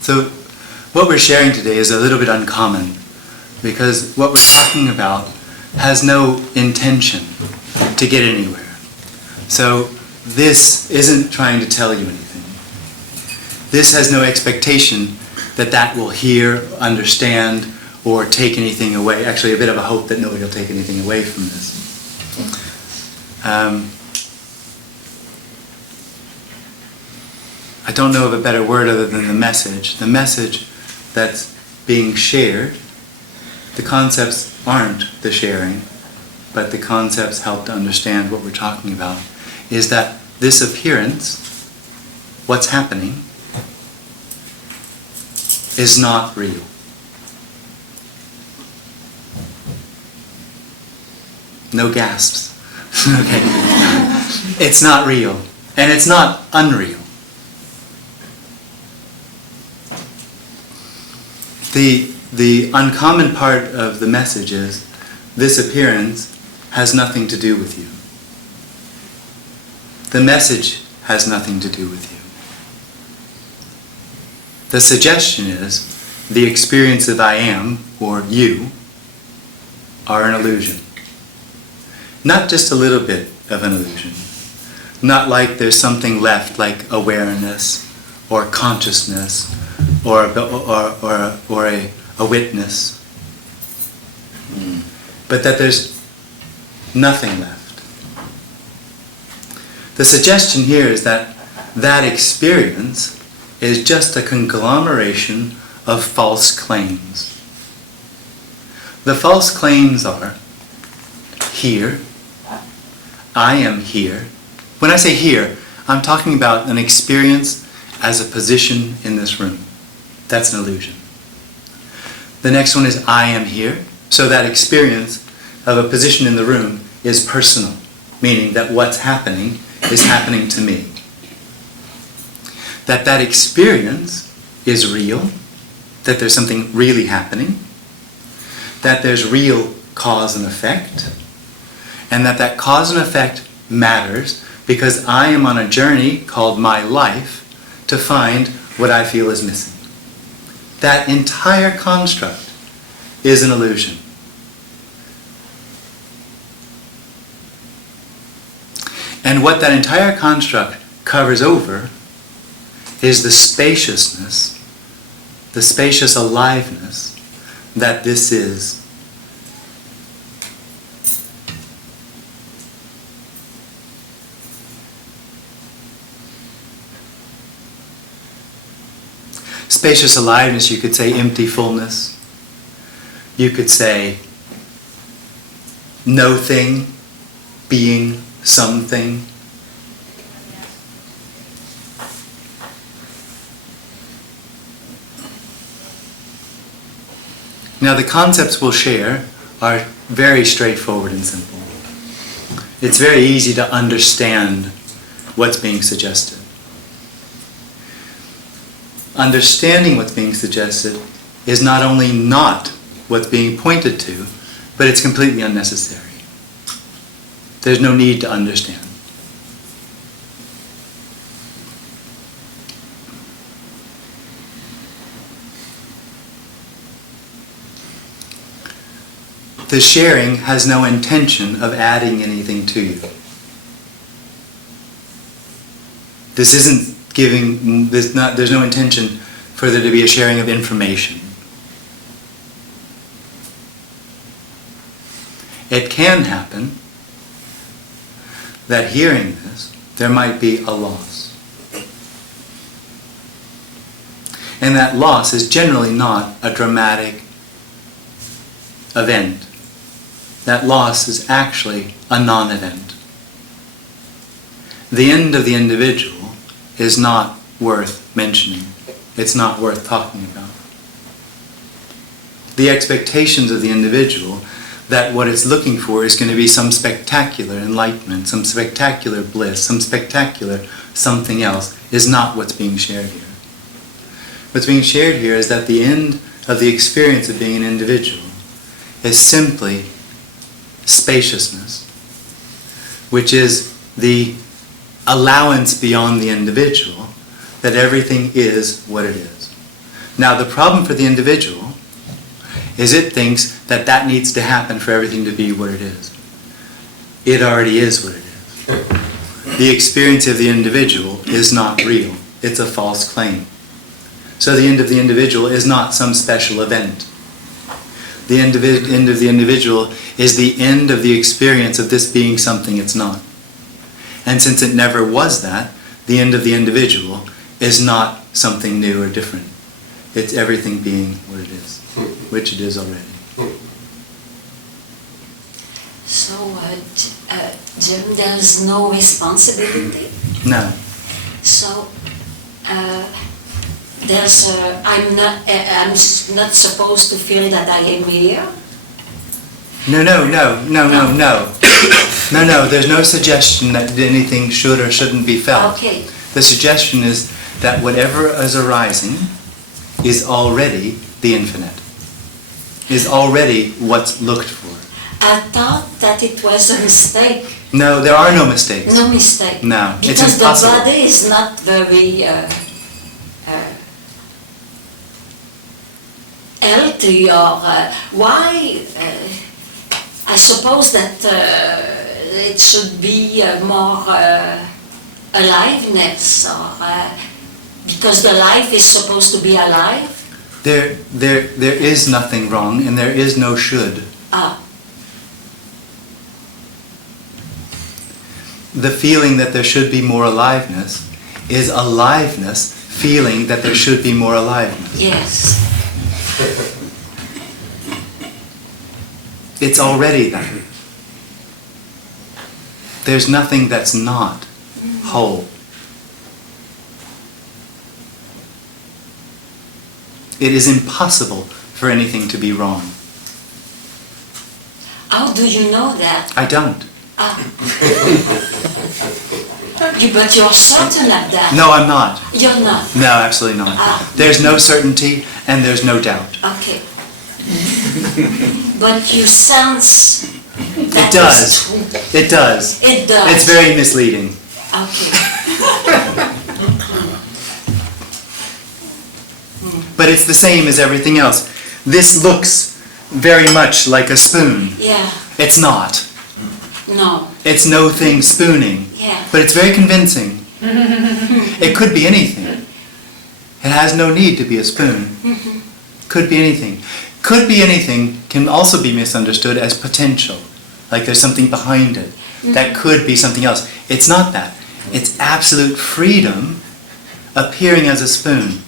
So what we're sharing today is a little bit uncommon because what we're talking about has no intention to get anywhere. So this isn't trying to tell you anything. This has no expectation that that will hear, understand, or take anything away. Actually, a bit of a hope that nobody will take anything away from this. I don't know of a better word other than the message. The message that's being shared, the concepts aren't the sharing, but the concepts help to understand what we're talking about, is that this appearance, what's happening, is not real. No gasps. Okay. It's not real. And it's not unreal. The uncommon part of the message is this appearance has nothing to do with you. The message has nothing to do with you. The suggestion is the experience of I am, or you, are an illusion. Not just a little bit of an illusion. Not like there's something left like awareness or consciousness or a witness. But that there's nothing left. The suggestion here is that that experience is just a conglomeration of false claims. The false claims are here, I am here. When I say here, I'm talking about an experience as a position in this room. That's an illusion. The next one is I am here. So that experience of a position in the room is personal, meaning that what's happening is happening to me. That experience is real, that there's something really happening, that there's real cause and effect, and that cause and effect matters because I am on a journey called my life to find what I feel is missing. That entire construct is an illusion. And what that entire construct covers over is the spaciousness, the spacious aliveness that this is. Spacious aliveness, you could say empty fullness. You could say no thing being something. Now the concepts we'll share are very straightforward and simple. It's very easy to understand what's being suggested. Understanding what's being suggested is not only not what's being pointed to, but it's completely unnecessary. There's no need to understand. The sharing has no intention of adding anything to you. This isn't there's no intention for there to be a sharing of information. It can happen that hearing this, there might be a loss. And that loss is generally not a dramatic event. That loss is actually a non-event. The end of the individual is not worth mentioning. It's not worth talking about. The expectations of the individual that what it's looking for is going to be some spectacular enlightenment, some spectacular bliss, some spectacular something else is not what's being shared here. What's being shared here is that the end of the experience of being an individual is simply spaciousness, which is the allowance beyond the individual that everything is what it is. Now the problem for the individual is it thinks that that needs to happen for everything to be what it is. It already is what it is. The experience of the individual is not real. It's a false claim. So the end of the individual is not some special event. The end of the individual is the end of the experience of this being something it's not. And since it never was that, the end of the individual is not something new or different. It's everything being what it is, which it is already. So, Jim, there's no responsibility? No. So, I'm not supposed to feel that I am here? No, there's no suggestion that anything should or shouldn't be felt. Okay. The suggestion is that whatever is arising is already the infinite, is already what's looked for. I thought that it was a mistake. No, there are no mistakes. No mistake. No, it's because impossible. The body is not very healthy, or why? I suppose that it should be more aliveness, or because the life is supposed to be alive. There is nothing wrong, and there is no should. The feeling that there should be more aliveness is aliveness feeling that there should be more aliveness. Yes. It's already that. There's nothing that's not whole. It is impossible for anything to be wrong. How do you know that? I don't. But you're certain of that? No, I'm not. You're not? No, absolutely not. There's no certainty and there's no doubt. Okay. But you sense that it does. is true. It does. It does. It's very misleading. Okay. But it's the same as everything else. This looks very much like a spoon. Yeah. It's not. No. It's no thing spooning. Yeah. But it's very convincing. It could be anything. It has no need to be a spoon. Could be anything. Could be anything can also be misunderstood as potential. Like there's something behind it. That could be something else. It's not that. It's absolute freedom appearing as a spoon.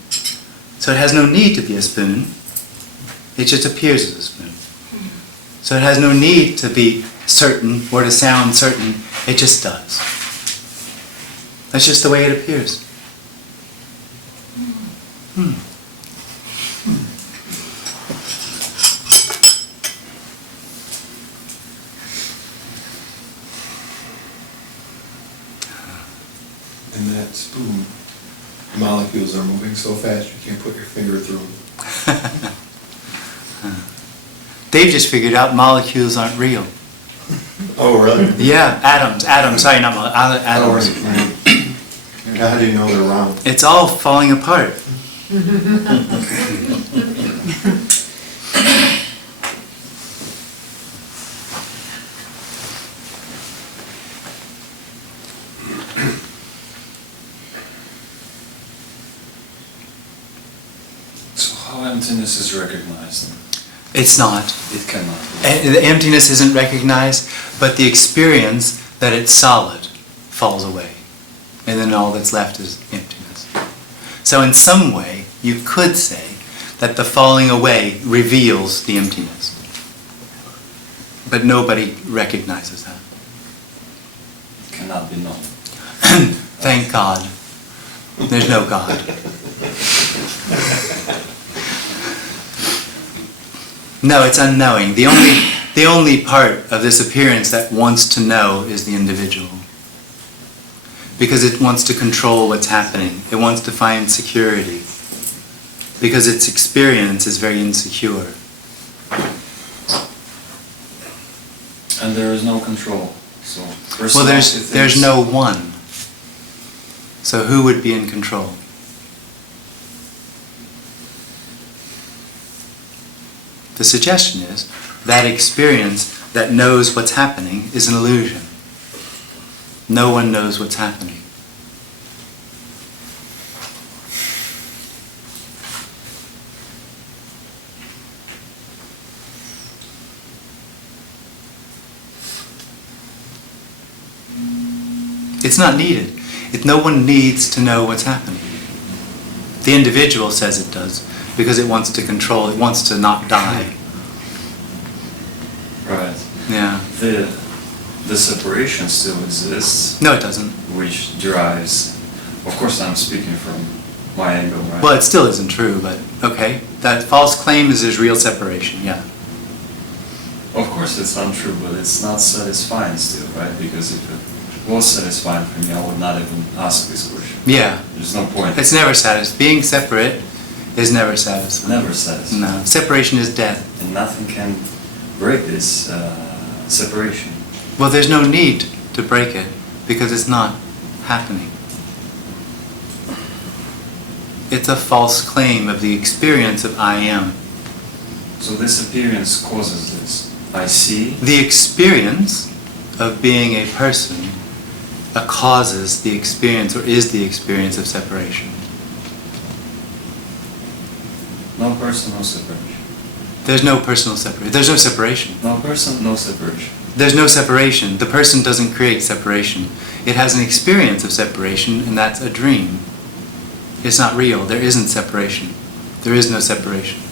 So it has no need to be a spoon. It just appears as a spoon. So it has no need to be certain or to sound certain. It just does. That's just the way it appears. In that spoon, molecules are moving so fast you can't put your finger through them. Dave just figured out molecules aren't real. Oh, really? Yeah, atoms, sorry, not atoms. Oh, right. How do you know they're round? It's all falling apart. So how emptiness is recognized? It's not. It cannot. The emptiness isn't recognized, but the experience that it's solid falls away. And then all that's left is emptiness. So in some way, you could say that the falling away reveals the emptiness. But nobody recognizes that. It cannot be known. Thank God. There's no God. No, it's unknowing. The only part of this appearance that wants to know is the individual. Because it wants to control what's happening. It wants to find security. Because its experience is very insecure. And there is no control. So Well, there's no one. So who would be in control? The suggestion is that experience that knows what's happening is an illusion. No one knows what's happening. It's not needed. No one needs to know what's happening. The individual says it does because it wants to control, it wants to not die. Right. Yeah. The separation still exists. No, it doesn't. Which derives, of course I'm speaking from my angle, right? Well, it still isn't true, but okay. That false claim is there's real separation, yeah. Of course it's untrue, but it's not satisfying still, right? Because if it was satisfying for me, I would not even ask this question. Yeah. There's no point. It's never satisfying. Being separate is never satisfying. Never satisfying. No. Separation is death. And nothing can break this separation. Well, there's no need to break it because it's not happening. It's a false claim of the experience of I am. So this appearance causes this. I see. The experience of being a person causes the experience or is the experience of separation. No person, no separation. There's no personal separation. There's no separation. No person, no separation. There's no separation. The person doesn't create separation. It has an experience of separation, and that's a dream. It's not real. There isn't separation. There is no separation.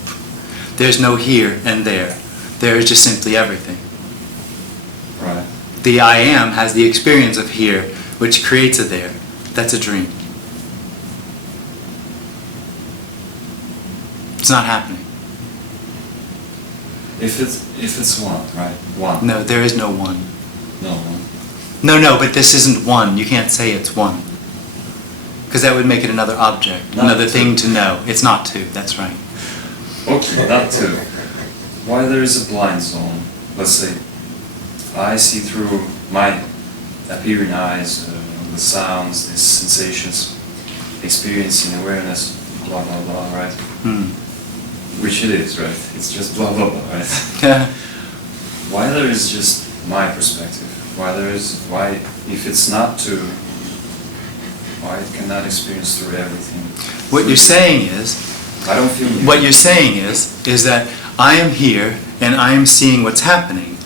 There's no here and there. There is just simply everything. Right. The I am has the experience of here, which creates a there. That's a dream. It's not happening. If it's one, right? One. No, there is no one. No one. No, but this isn't one. You can't say it's one. Because that would make it another object, Not another two. thing to know. It's not two, that's right. Okay, not two. Why there is a blind zone? Let's say I see through my appearing eyes, the sounds, the sensations, experiencing awareness, blah blah blah, right? Which it is, right? It's just blah blah blah, right? Why there is just my perspective? Why if it's not two, why it cannot experience through everything? What you're saying is, I don't feel you. what you're saying is that I am here and I am seeing what's happening.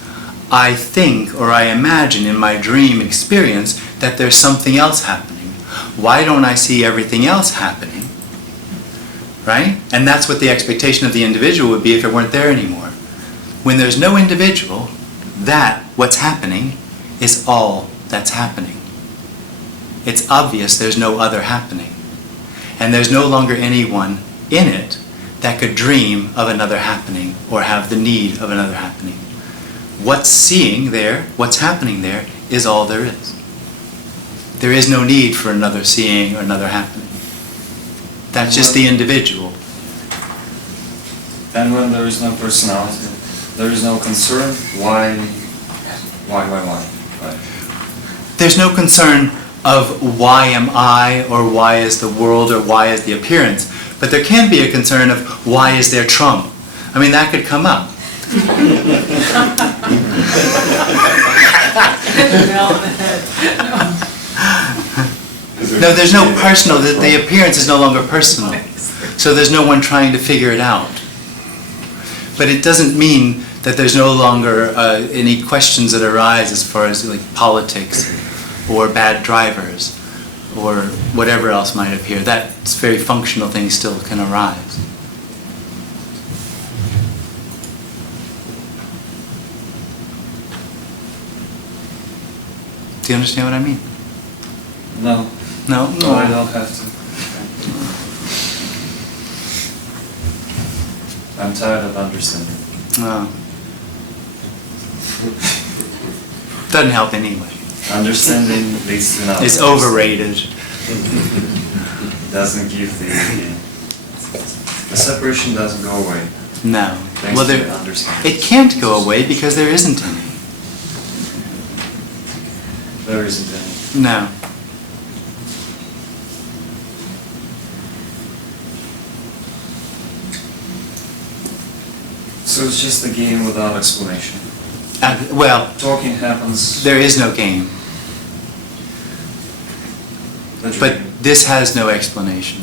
I think or I imagine in my dream experience that there's something else happening. Why don't I see everything else happening? Right? And that's what the expectation of the individual would be if it weren't there anymore. When there's no individual, what's happening is all that's happening. It's obvious there's no other happening. And there's no longer anyone in it that could dream of another happening or have the need of another happening. What's seeing there, what's happening there, is all there is. There is no need for another seeing or another happening. That's just the individual. And when there is no personality, there is no concern, why? There's no concern of why am I, or why is the world, or why is the appearance. But there can be a concern of why is there Trump? I mean, that could come up. No, there's no personal, the appearance is no longer personal. So there's no one trying to figure it out. But it doesn't mean that there's no longer any questions that arise as far as like politics or bad drivers or whatever else might appear. That's very functional things still can arise. Do you understand what I mean? No. No? No, I don't have to. I'm tired of understanding. No. Doesn't help anyway. Understanding leads to knowledge. It's overrated. Doesn't give the separation doesn't go away. No. Thanks Well, to there, understanding. it can't go away because there isn't any. There isn't any. No. So So it's just a game without explanation. Well, Talking happens. there is no game, The but dream. this has no explanation.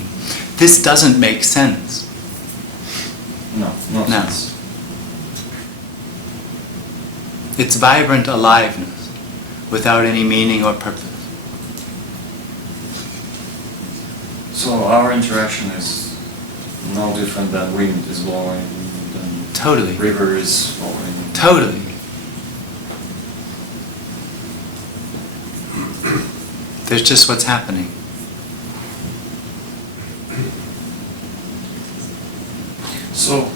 This doesn't make sense. No, no No. sense. It's vibrant aliveness without any meaning or purpose. So our interaction is no different than wind is blowing, than Totally. river is flowing. Totally. There's just what's happening. So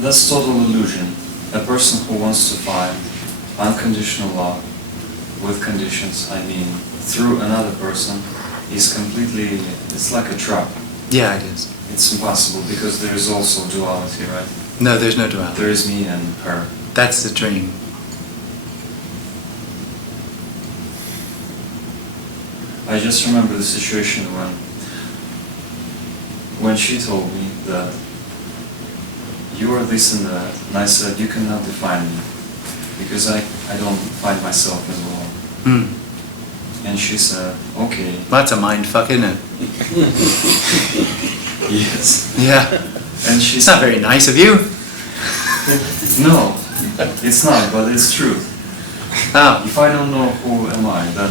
that's total illusion. A person who wants to find unconditional love with conditions, I mean, through another person, is completely, it's like a trap. Yeah, it is. It's impossible because there is also duality, right? No, there's no duality. There is me and her. That's the dream. I just remember the situation when she told me that you are this and that, and I said, you cannot define me because I don't find myself as well. Hmm. And she said, okay. Well, that's a mind fuck, isn't it? Yes. Yeah. And she It's not very nice of you. No, it's not, but it's true. Oh. If I don't know who am I, then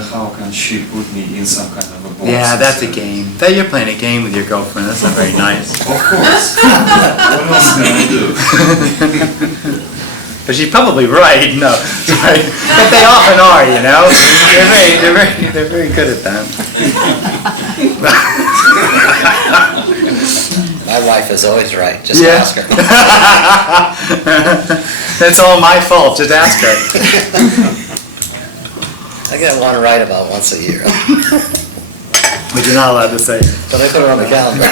how can she put me in some kind of a box? Yeah, that's a instead? game. That you're playing a game with your girlfriend. That's not very nice. Of course. What else can I do? But she's probably right. No, sorry. But they often are, you know. They're very good at that. My wife is always right, just Yeah. ask her. That's all my fault. Just ask her. I get one right about once a year, But you're not allowed to say it. but I put it on the calendar.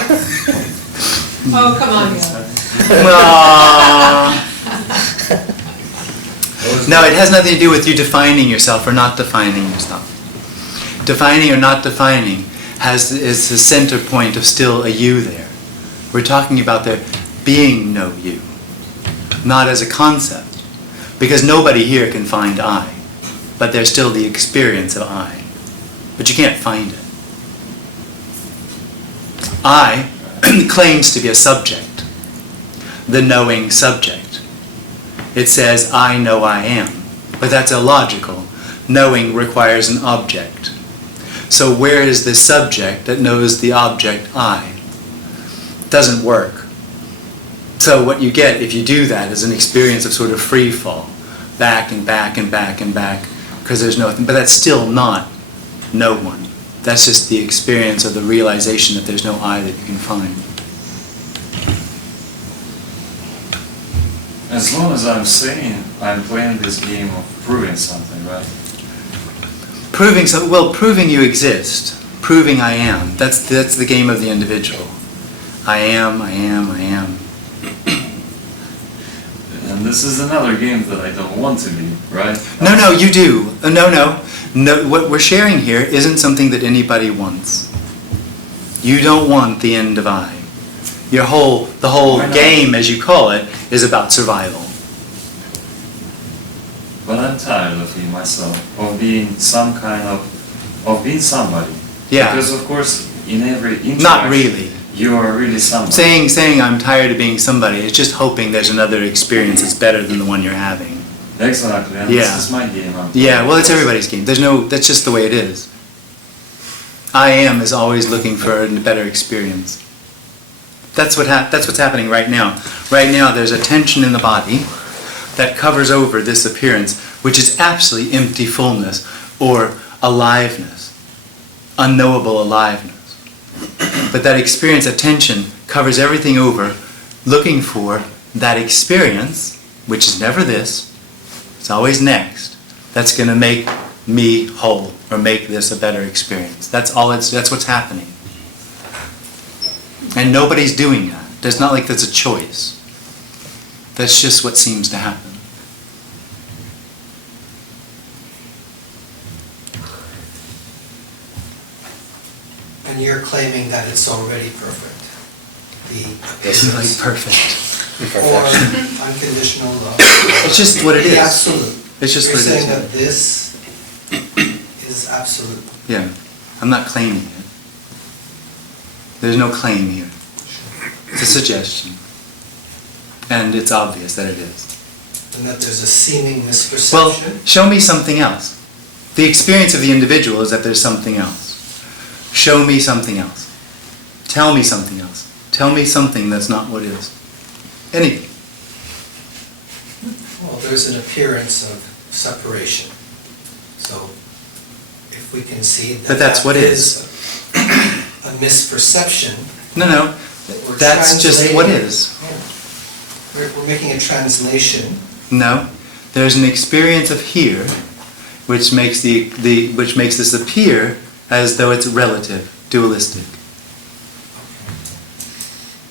Oh, come on, Gil. Aww. No, it has nothing to do with you defining yourself or not defining yourself. Defining or not defining is the center point of still a you there. We're talking about there being no you, not as a concept. Because nobody here can find I, but there's still the experience of I. But you can't find it. I claims to be a subject, the knowing subject. It says, I know I am. But that's illogical. Knowing requires an object. So where is the subject that knows the object I? Doesn't work. So what you get if you do that is an experience of sort of free fall. Back and back and back and back. Because there's nothing. But that's still not no one. That's just the experience or the realization that there's no I that you can find. As long as I'm saying I'm playing this game of proving something, right? Proving something, well, proving you exist. Proving I am. That's the game of the individual. I am, I am, I am. And this is another game that I don't want to be, right? No, you do. No. What we're sharing here isn't something that anybody wants. You don't want the end of I. The whole Why not? game, as you call it, is about survival. But I'm tired of being myself, of being of being somebody. Yeah. Because of course, in every interaction, Not really. you are really somebody. Saying I'm tired of being somebody is just hoping there's another experience that's better than the one you're having. Exactly, and Yeah. this is my game. Yeah, well, it's everybody's game. That's just the way it is. I am is always looking for a better experience. That's what's happening right now. Right now, there's a tension in the body that covers over this appearance, which is absolutely empty fullness or aliveness, unknowable aliveness. But that experience of tension covers everything over, looking for that experience, which is never this, it's always next, that's going to make me whole or make this a better experience. That's what's happening. And nobody's doing that. It's not like that's a choice. That's just what seems to happen. And you're claiming that it's already perfect. It's like perfect. Perfection. unconditional love. It's just what it The is. absolute. It's just You're what it is. saying Yeah. that this is absolute. Yeah. I'm not claiming it. There's no claim here. It's a suggestion. And it's obvious that it is. And that there's a seeming Well, misperception. show me something else. The experience of the individual is that there's something else. Show me something else. Tell me something else. Tell me something that's not what is. Anything. Well, there's an appearance of separation. So if we can see that But that's what is. a misperception, No. we're That's just what translating- is. Yeah. We're making a translation. No. There's an experience of here which makes which makes this appear as though it's relative, dualistic.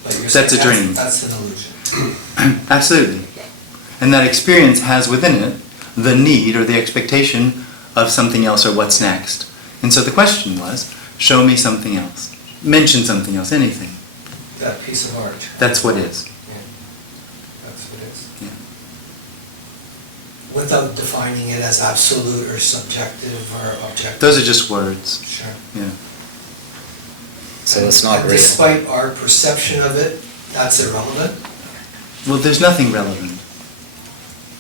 But you're That's saying a dream. That's an illusion. Absolutely. And that experience has within it the need or the expectation of something else or what's next. And so the question was, show me something else. Mention something else, anything. That piece of art. That's what is. Yeah. That's what it is. Yeah. Without defining it as absolute or subjective or objective. Those are just words. Sure. Yeah. So it's not And real. despite our perception of it, that's irrelevant. Well, there's nothing relevant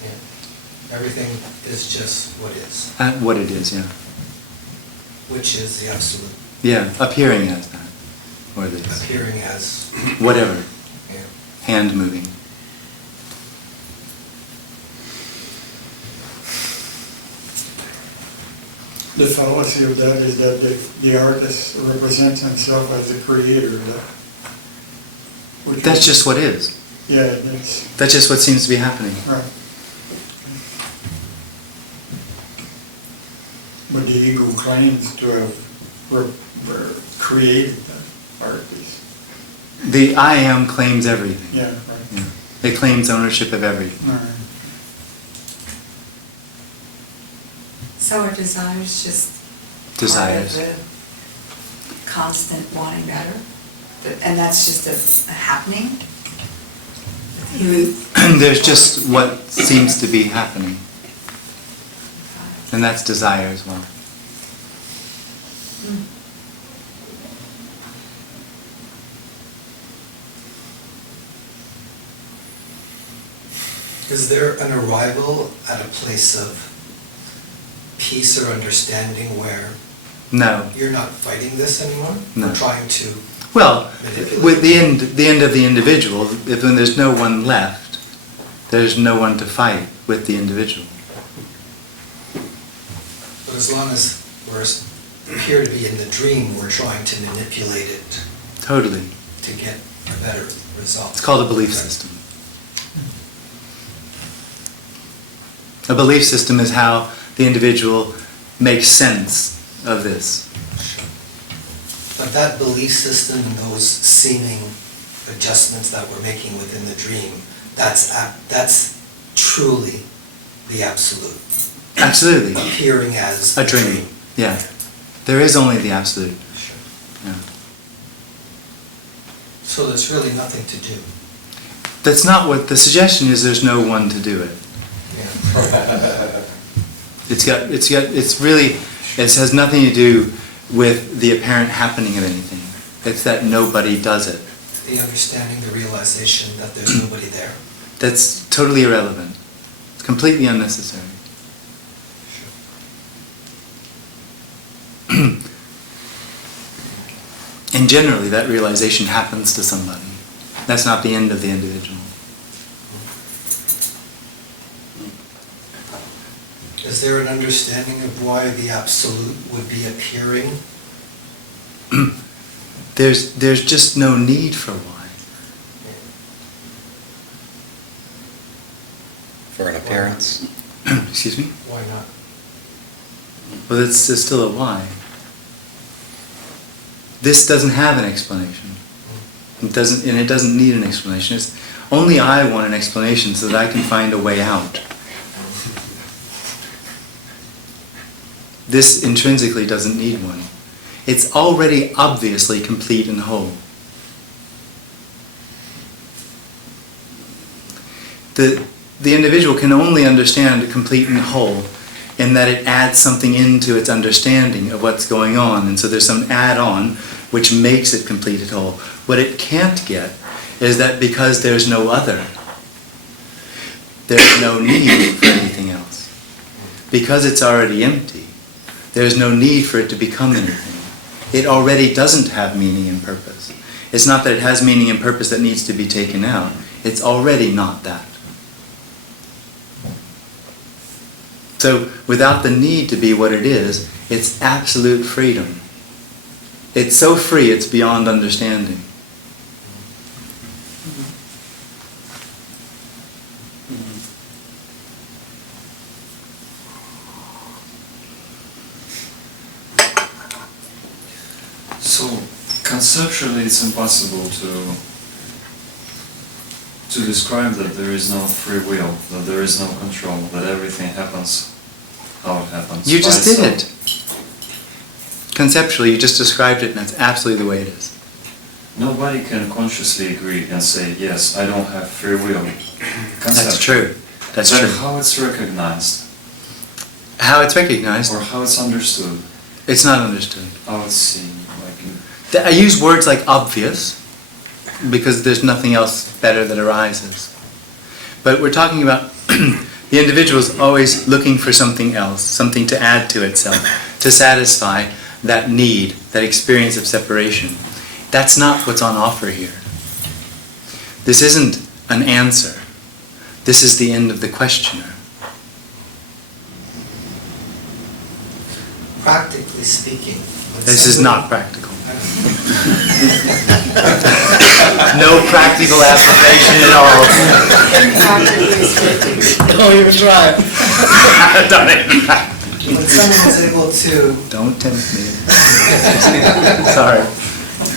Yeah. Everything is just what is, at what it is, yeah. which is the absolute, Yeah, appearing as that. Or this. appearing as, Whatever. yeah. Hand moving. The fallacy of that is that the artist represents himself as the creator. That's just what is. Yeah, That's just what seems to be happening. right. But the ego claims to have created that art piece. The I am claims everything. Yeah, right. Yeah. It claims ownership of everything. All right. So our desires just. Desires. Part of the constant wanting better? And that's just a happening? There's just what seems to be happening. And that's desire as well. Is there an arrival at a place of peace or understanding where No. you're not fighting this anymore? No. Or trying to Well, manipulate? with the end of the individual, when there's no one left, there's no one to fight with the individual. But as long as we appear to be in the dream, we're trying to manipulate it Totally. to get a better result. It's called a belief system. A belief system is how the individual makes sense of this. But that belief system and those seeming adjustments that we're making within the dream, that's truly the absolute. Absolutely. Appearing as A dream. Yeah. There is only the absolute. Sure. Yeah. So there's really nothing to do. That's not what the suggestion is. There's no one to do it. Yeah. It has nothing to do with the apparent happening of anything. It's that nobody does it. The understanding, the realization that there's nobody there. That's totally irrelevant. It's completely unnecessary. And generally, that realization happens to somebody. That's not the end of the individual. Is there an understanding of why the absolute would be appearing? There's just no need for why. For an appearance. Excuse me? Why not? Well, there's still a why. This doesn't have an explanation. It doesn't need an explanation. It's only I want an explanation so that I can find a way out. This intrinsically doesn't need one. It's already obviously complete and whole. the individual can only understand complete and whole in that it adds something into its understanding of what's going on. And so there's some add-on which makes it complete and whole. What it can't get is that because there's no other, there's no need for anything else. Because it's already empty, there's no need for it to become anything. It already doesn't have meaning and purpose. It's not that it has meaning and purpose that needs to be taken out. It's already not that. So without the need to be what it is, it's absolute freedom. It's so free it's beyond understanding. So conceptually it's impossible to describe that there is no free will, that there is no control, that everything happens how it happens. You by just did itself. it. Conceptually, you just described it, and that's absolutely the way it is. Nobody can consciously agree and say, yes, I don't have free will. That's true. That's Then true. how it's recognized, How it's recognized, or how it's understood, it's not understood. how it's seen, like I use words like obvious because there's nothing else better that arises. But we're talking about the individual's always looking for something else, something to add to itself, to satisfy that need, that experience of separation. That's not what's on offer here. This isn't an answer. This is the end of the questioner. Practically speaking. This is not practical. No practical application at all. Don't even try it. Don't even try. When someone is able to Don't tempt me. Sorry.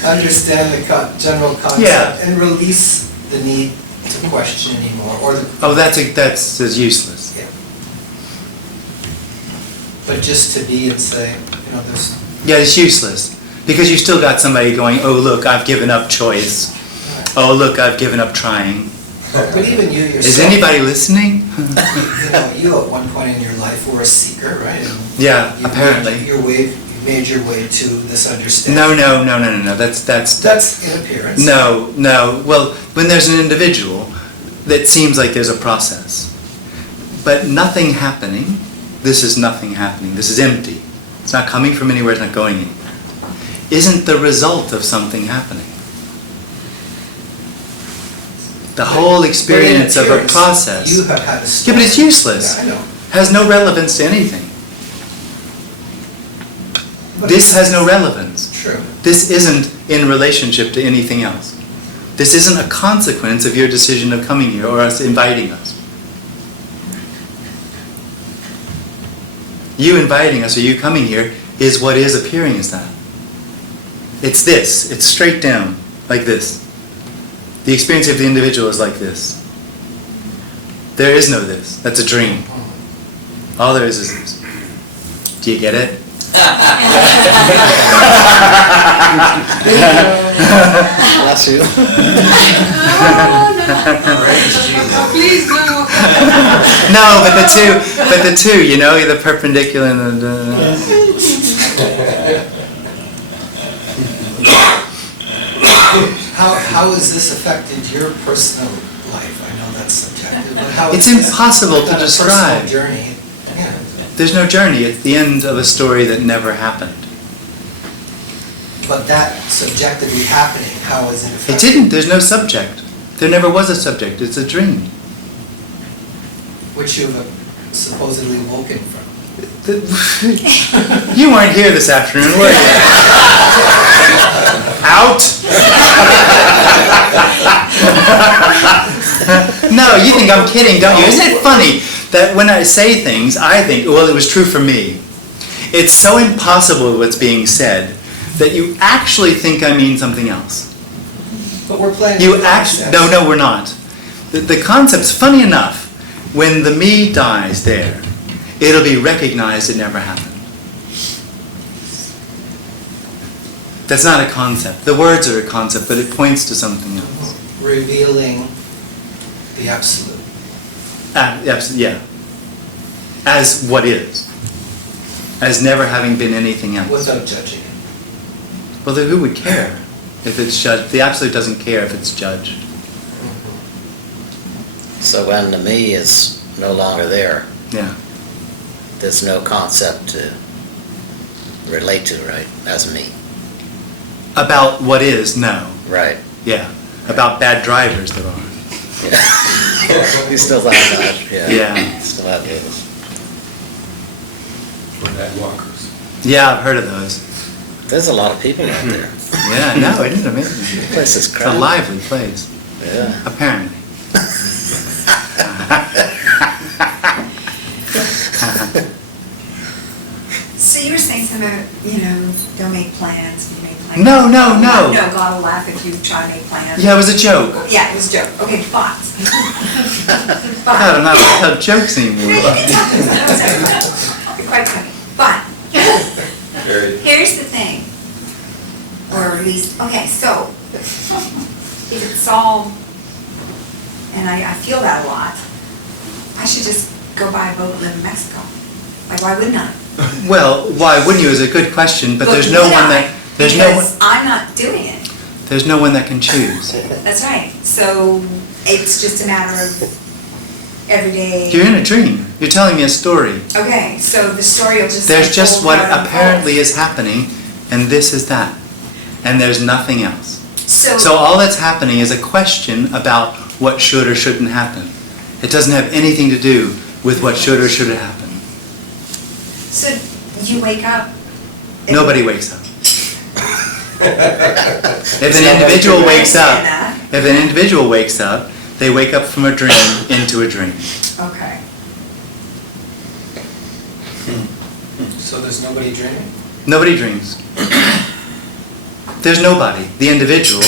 understand the general concept Yeah. and release the need to question anymore, or the, Oh, that's useless. yeah. But just to be and say, there's, Yeah, it's useless. Because you've still got somebody going, oh look, I've given up choice. Oh look, I've given up trying. but even you yourself. Is anybody listening? You at one point in your life were a seeker, right? And Yeah, you apparently. You made your way to this understanding. No. That's in appearance. No. Well, when there's an individual, that seems like there's a process. But nothing happening, this is nothing happening. This is empty. It's not coming from anywhere, it's not going anywhere. Isn't the result of something happening. The whole experience of a appearance, process. You have had a Yeah, story. but it's useless. Yeah, I know. Has no relevance to anything. But This has no relevance. True. This isn't in relationship to anything else. This isn't a consequence of your decision of coming here or us inviting us. You inviting us or you coming here is what is appearing as that. It's this. It's straight down, like this. The experience of the individual is like this. There is no this. That's a dream. All there is this. Do you get it? Bless you. Please no. No, but the two, the perpendicular and How has this affected your personal life? I know that's subjective, but how It's has this- impossible to that describe. personal journey, yeah. There's no journey. It's the end of a story that never happened. But that subjectively happening, how is it It affected? didn't. There's no subject. There never was a subject. It's a dream. Which you've supposedly woken from. You weren't here this afternoon, were you? Out! No, you think I'm kidding, don't you? Isn't it funny that when I say things, I think, well, it was true for me. It's so impossible what's being said that you actually think I mean something else. But we're playing You with actually, concepts. no, we're not. The concept's funny enough. When the me dies there, it'll be recognized it never happened. That's not a concept. The words are a concept, but it points to something else. Revealing the absolute. Yeah. As what is. As never having been anything else. Without judging it. Well, then who would care if it's judged? The Absolute doesn't care if it's judged. So when the me is no longer there, Yeah. there's no concept to relate to, right, as me? About what is, no. Right. Yeah. About bad drivers, there are. Yeah. We still have that, yeah. Yeah. Still have those. For night walkers. Yeah, I've heard of those. There's a lot of people out there. Yeah, no, isn't it amazing? The place is It's a crowded. lively place, Yeah. apparently. So you were saying something about, don't make plans, you make plans. No. No, God will laugh if you try to make plans. Yeah, it was a joke. Yeah, it was a joke. Okay, but. God, I'm not allowed to tell jokes anymore. Quite funny. But, Very. here's the thing. Or at least, okay, so, if it's all, and I feel that a lot, I should just go buy a boat and live in Mexico. Like, why wouldn't I? Well, why wouldn't you is a good question, but there's no Would one I? that, there's no one, Because I'm not doing it. there's no one that can choose. That's right. So it's just a matter of every day. You're in a dream. You're telling me a story. Okay, so the story will just. There's just unfold what how it apparently unfolds. is happening, and this is that. And there's nothing else. So, So all that's happening is a question about what should or shouldn't happen. It doesn't have anything to do with what should or shouldn't happen. so you wake up. and- Nobody wakes up. If an individual wakes up, if an individual wakes up, they wake up from a dream into a dream. Okay. So there's nobody dreaming? Nobody dreams. There's nobody. The individual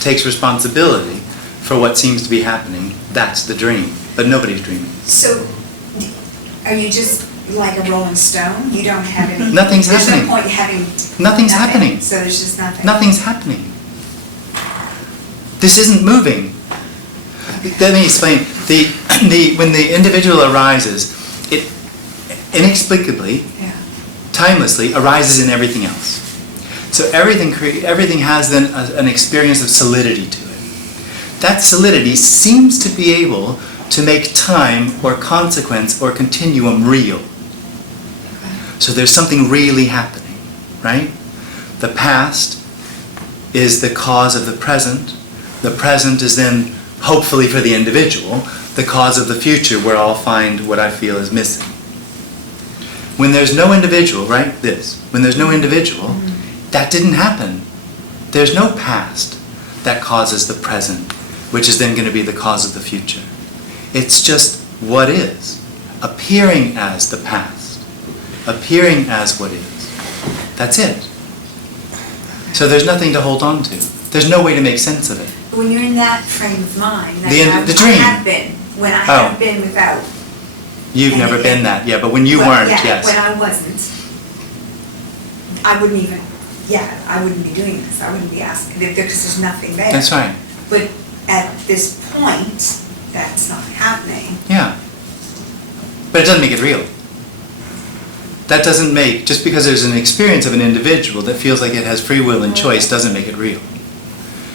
takes responsibility for what seems to be happening. That's the dream. But nobody's dreaming. So, are you just like a rolling stone? You don't have any. Nothing's There's happening. no point in having. Nothing's nothing, happening. So there's just nothing. Nothing's happening. This isn't moving. Let me explain. When the individual arises, it inexplicably, Yeah. timelessly arises in everything else. So everything has then an experience of solidity to it. That solidity seems to be able to make time or consequence or continuum real. So there's something really happening, right? The past is the cause of the present. The present is then, hopefully for the individual, the cause of the future where I'll find what I feel is missing. When there's no individual, right? When there's no individual, that didn't happen. There's no past that causes the present, which is then going to be the cause of the future. It's just what is, appearing as the past, appearing as what is. That's it. So there's nothing to hold on to. There's no way to make sense of it. When you're in that frame of mind, The dream. I have been. When I Oh. have been without. You've And never it- been that, yeah, but when you Well, weren't, yeah, yes. when I wasn't, I wouldn't even, I wouldn't be doing this, I wouldn't be asking, because there's nothing there. That's right, But at this point, that's not happening. yeah. But it doesn't make it real. That doesn't make, just because there's an experience of an individual that feels like it has free will and choice doesn't make it real.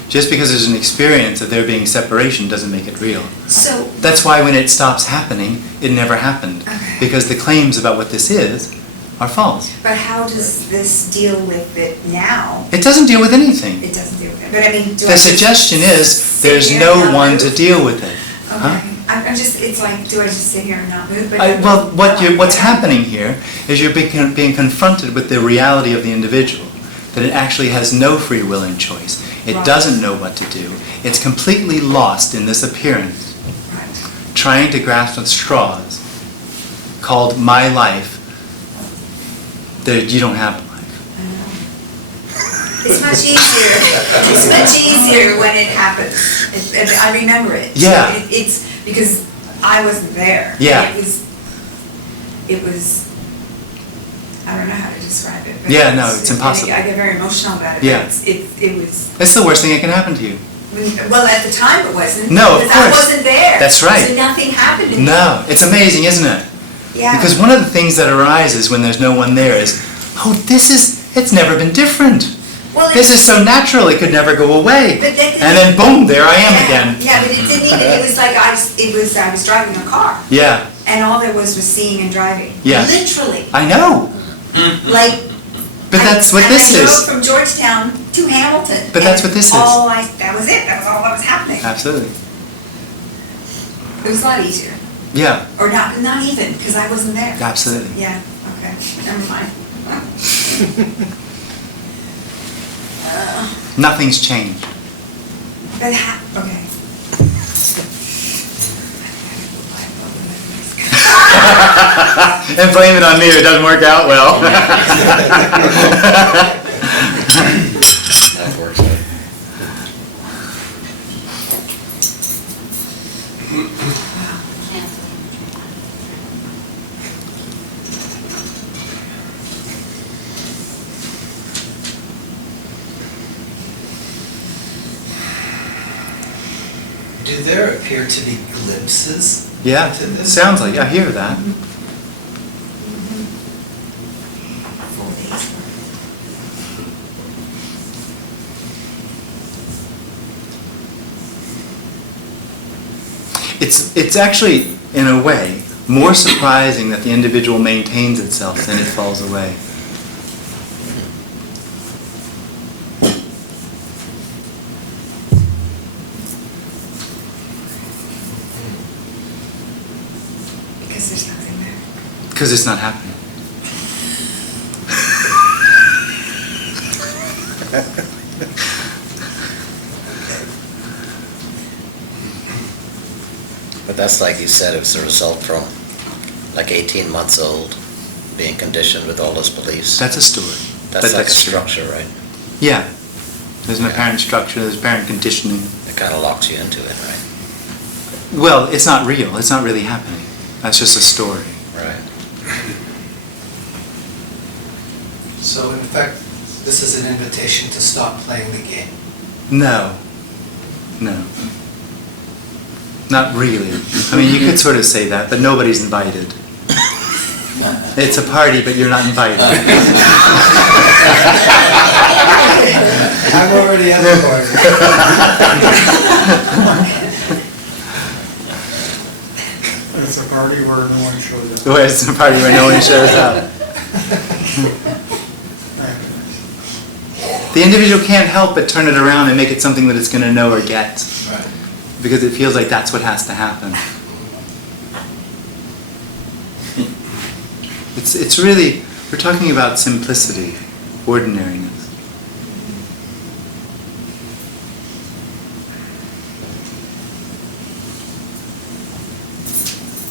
Just because there's an experience of there being separation doesn't make it real. So, That's why when it stops happening, it never happened. Okay. Because the claims about what this is are false. but how does this deal with it now? It doesn't deal with anything. It doesn't deal with it, but I mean, do I The just suggestion is sit there's here no and not one to move? deal with it. Huh? Okay, I'm just, it's like, do I just sit here and not move? But Well, what's happening here is you're being confronted with the reality of the individual, that it actually has no free will and choice. It Right. doesn't know what to do. It's completely lost in this appearance, Right. trying to grasp at straws called my life. That you don't have a life. I know. It's much easier, it's much easier when it happens. I remember it. So Yeah. It's because I wasn't there. Yeah. It was, I don't know how to describe it. but Yeah, no, it's impossible. I get very emotional about it. Yeah. But it was, It's the worst thing that can happen to you. Well, at the time it wasn't. No, of Because I course. wasn't there. That's right. So nothing happened to me. No, it's amazing, isn't it? Yeah. Because one of the things that arises when there's no one there is, oh, it's never been different. Well, This is so natural, it could never go away. But that- And then boom, there I am Yeah, again. Yeah, but it didn't even, it was like I was driving a car, Yeah, and all there was seeing and driving. Yeah. Literally, I know. like. But that's what this And I drove is. from Georgetown to Hamilton. But that's what this is. That was it, that was all that was happening. Absolutely. It was a lot easier, Yeah, or not even, because I wasn't there. absolutely. Yeah, okay, never mind. Nothing's changed. But okay. And blame it on me if it doesn't work out well. That works out. Do there appear to be glimpses Yeah, to this? sounds like, I hear that. Full days. It's actually, in a way, more surprising that the individual maintains itself than it falls away. Because there's nothing there. Because it's not happening. But that's like you said, it was a result from like 18 months old, being conditioned with all those beliefs. That's a story. That's But like a true. structure, right? Yeah. There's an Yeah. apparent structure, there's apparent conditioning. It kind of locks you into it, right? Well, it's not real, it's not really happening. That's just a story. Right. So in fact, this is an invitation to stop playing the game. No. No. Not really. I mean, you could sort of say that, but nobody's invited. It's a party, but you're not invited. I'm already at the party. It's a party where no one shows up. Well, it's a party where no one shows up. The individual can't help but turn it around and make it something that it's going to know or get. Right. Because it feels like that's what has to happen. It's really, we're talking about simplicity, ordinariness.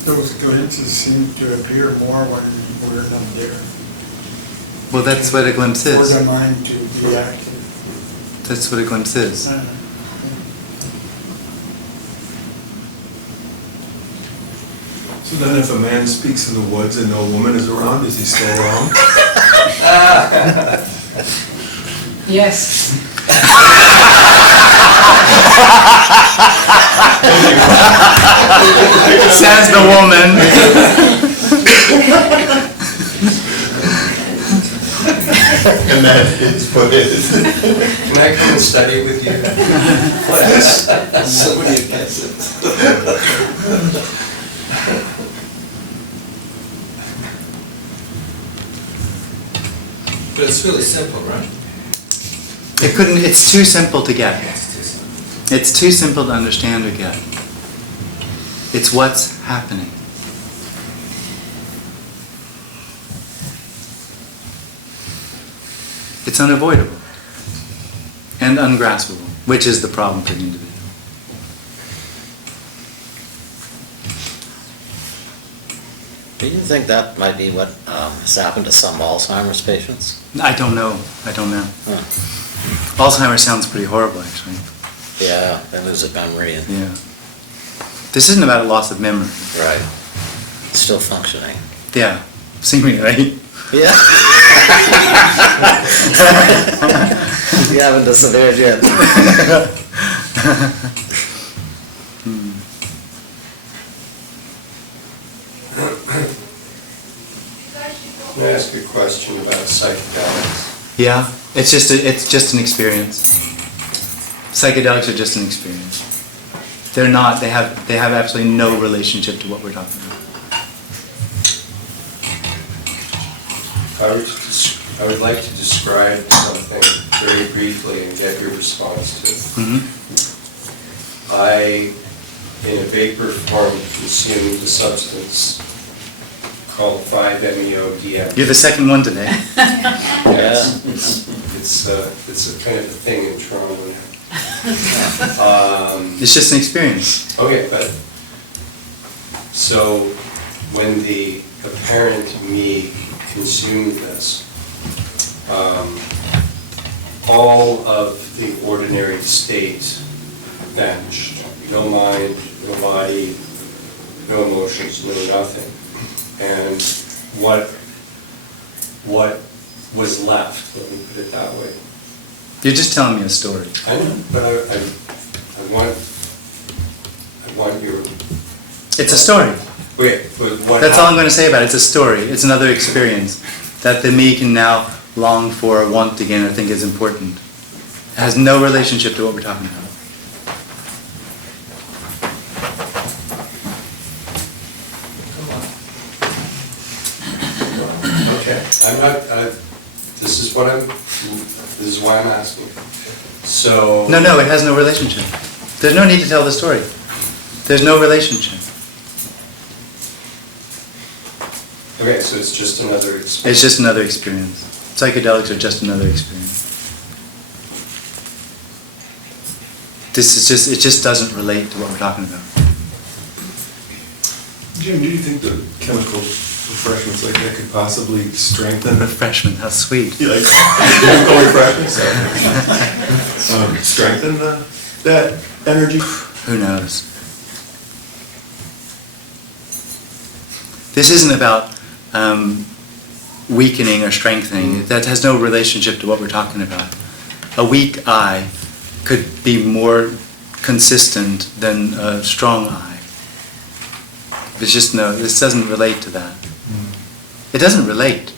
Those glimpses seem to appear more when we're not there. Well, that's what a glimpse For is. the mind to be active. That's what a glimpse is. So then if a man speaks in the woods and no woman is around, is he still wrong? Yes. Says the woman. And that is what it is. Can I come and study with you? Yes. Somebody gets it. But it's really simple, right? It's too simple to get. It's too simple. It's too simple to understand or get. It's what's happening. It's unavoidable and ungraspable, which is the problem for the individual. Do you think that might be what has happened to some Alzheimer's patients? I don't know. Huh. Alzheimer's sounds pretty horrible, actually. Yeah, they lose a memory and, Yeah. This isn't about loss of memory. right, still functioning. Yeah, seemingly, right? Yeah. You haven't disappeared yet. Can I ask a question about psychedelics? Yeah, it's just an experience. Psychedelics are just an experience. They're not. They have absolutely no relationship to what we're talking about. I would like to describe something very briefly and get your response to it. Mm-hmm. I, in a vapor form, consumed a substance called 5-MeO-DMT. You're the second one today. Yes, it's a kind of a thing in Toronto now. It's just an experience. Okay, but, so, when the apparent me consumed this, all of the ordinary state vanished. No mind, no body, no emotions, no nothing. And what was left, let me put it that way. You're just telling me a story. I know, but I want your... It's a story. Wait, but what... That's all I'm going to say about it. It's a story. It's another experience that the me can now long for or want again or think is important. It has no relationship to what we're talking about. Okay, this is why I'm asking. So... No, it has no relationship. There's no need to tell the story. There's no relationship. Okay, so it's just another experience. It's just another experience. Psychedelics are just another experience. It just doesn't relate to what we're talking about. Jim, do you think that chemical refreshments like that could possibly strengthen Refreshment, how sweet. like chemical refreshments strengthen that energy? Who knows? This isn't about weakening or strengthening. That has no relationship to what we're talking about. A weak I could be more consistent than a strong I. It's just this doesn't relate to that. It doesn't relate.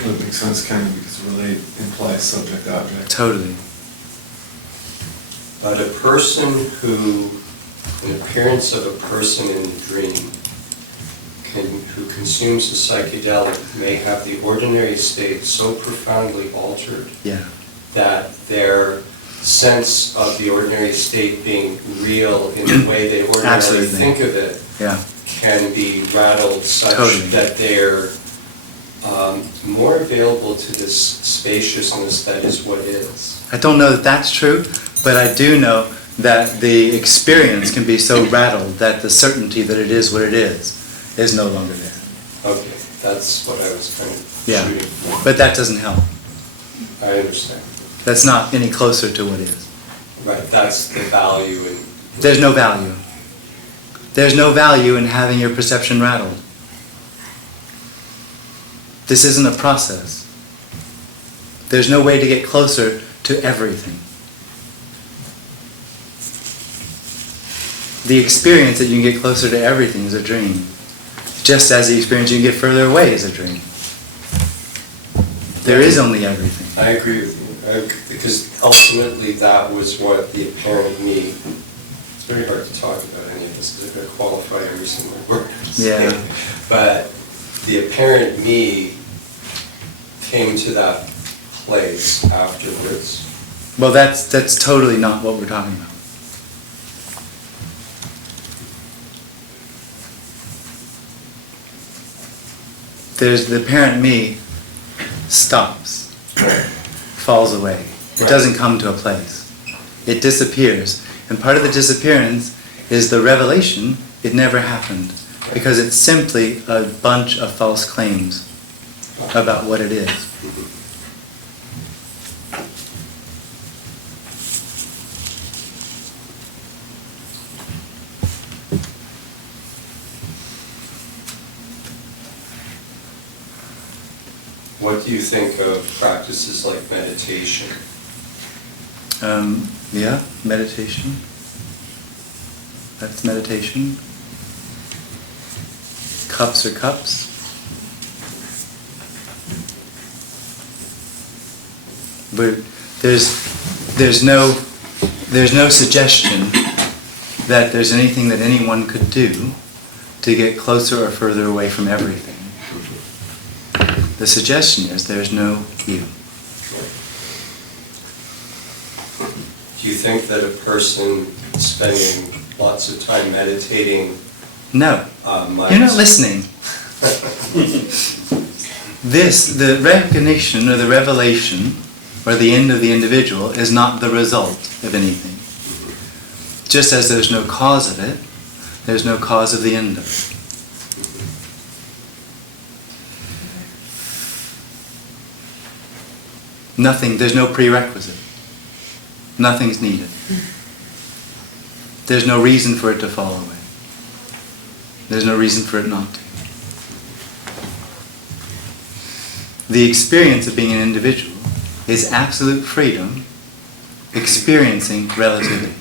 It makes sense kind of because relate implies subject-object. Totally. But an appearance of a person in the dream who consumes a psychedelic may have the ordinary state so profoundly altered Yeah. that their sense of the ordinary state being real in the way they ordinarily Absolutely. think of it Yeah. can be rattled such Totally. that they're more available to this spaciousness that is what is. I don't know that that's true, but I do know that the experience can be so rattled that the certainty that it is what it is no longer there. Okay, that's what I was kind of Yeah. shooting for. But that doesn't help. I understand. That's not any closer to what is. Right, that's the value in... There's no value. There's no value in having your perception rattled. This isn't a process. There's no way to get closer to everything. The experience that you can get closer to everything is a dream. Just as the experience you can get further away is a dream. There is only everything. I agree with you, because ultimately that was what the apparent me... It's very hard to talk about any of this because I've got to qualify every single word. Yeah. But the apparent me came to that place afterwards. Well, that's totally not what we're talking about. There's the apparent me stops, falls away. It Right. doesn't come to a place. It disappears. And part of the disappearance is the revelation it never happened, because it's simply a bunch of false claims about what it is. What do you think of practices like meditation? Yeah, meditation. That's meditation. Cups are cups. But there's no suggestion that there's anything that anyone could do to get closer or further away from everything. The suggestion is there's no you. Do you think that a person spending lots of time meditating No. might... You're not listening. The recognition or the revelation or the end of the individual is not the result of anything. Just as there's no cause of it, there's no cause of the end of it. Nothing, there's no prerequisite. Nothing's needed. There's no reason for it to fall away. There's no reason for it not to. The experience of being an individual is absolute freedom experiencing relativity.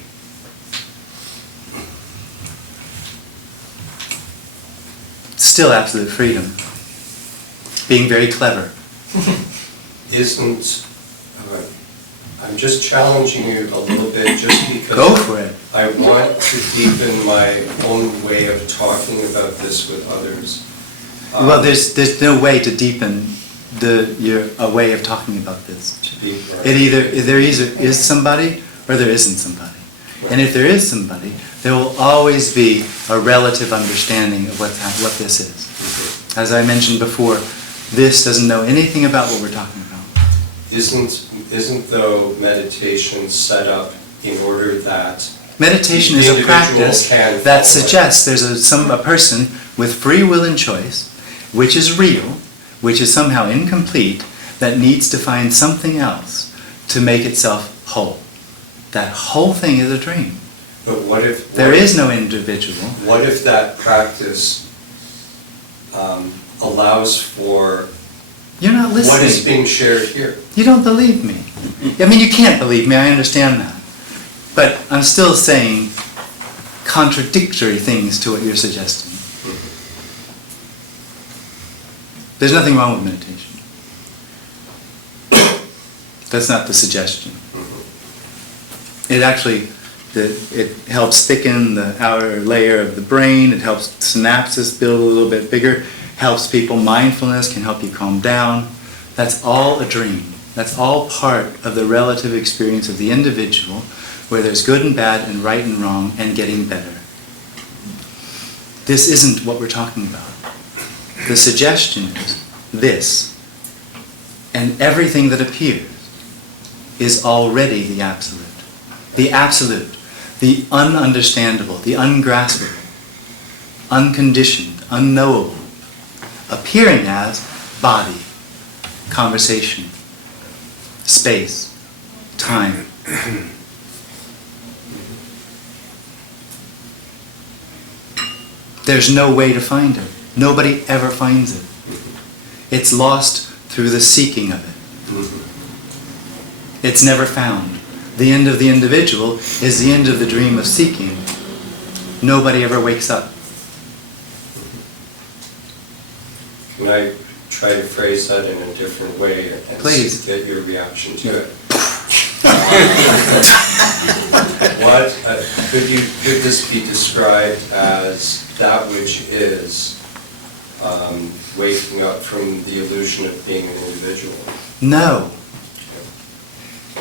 Still absolute freedom. Being very clever. I'm just challenging you a little bit just because... Go for it. I want to deepen my own way of talking about this with others. Well, there's no way to deepen your way of talking about this. There either is somebody or there isn't somebody. And if there is somebody, there will always be a relative understanding of what this is. As I mentioned before, this doesn't know anything about what we're talking about. Isn't though meditation set up in order that meditation is a practice that suggests there's a person with free will and choice, which is real, which is somehow incomplete, that needs to find something else to make itself whole. That whole thing is a dream. But what if... There is no individual. What if that practice allows for... You're not listening. What is being shared here? You don't believe me. I mean, you can't believe me, I understand that. But I'm still saying contradictory things to what you're suggesting. There's nothing wrong with meditation. That's not the suggestion. It actually, it helps thicken the outer layer of the brain, it helps synapses build a little bit bigger, helps people, mindfulness can help you calm down. That's all a dream. That's all part of the relative experience of the individual, where there's good and bad and right and wrong and getting better. This isn't what we're talking about. The suggestion is this, and everything that appears is already the absolute. The absolute, the ununderstandable, the ungraspable, unconditioned, unknowable, appearing as body, conversation, space, time. There's no way to find it. Nobody ever finds it. It's lost through the seeking of it. It's never found. The end of the individual is the end of the dream of seeking. Nobody ever wakes up. Can I try to phrase that in a different way and Please. Get your reaction to it? Could this be described as that which is waking up from the illusion of being an individual? No.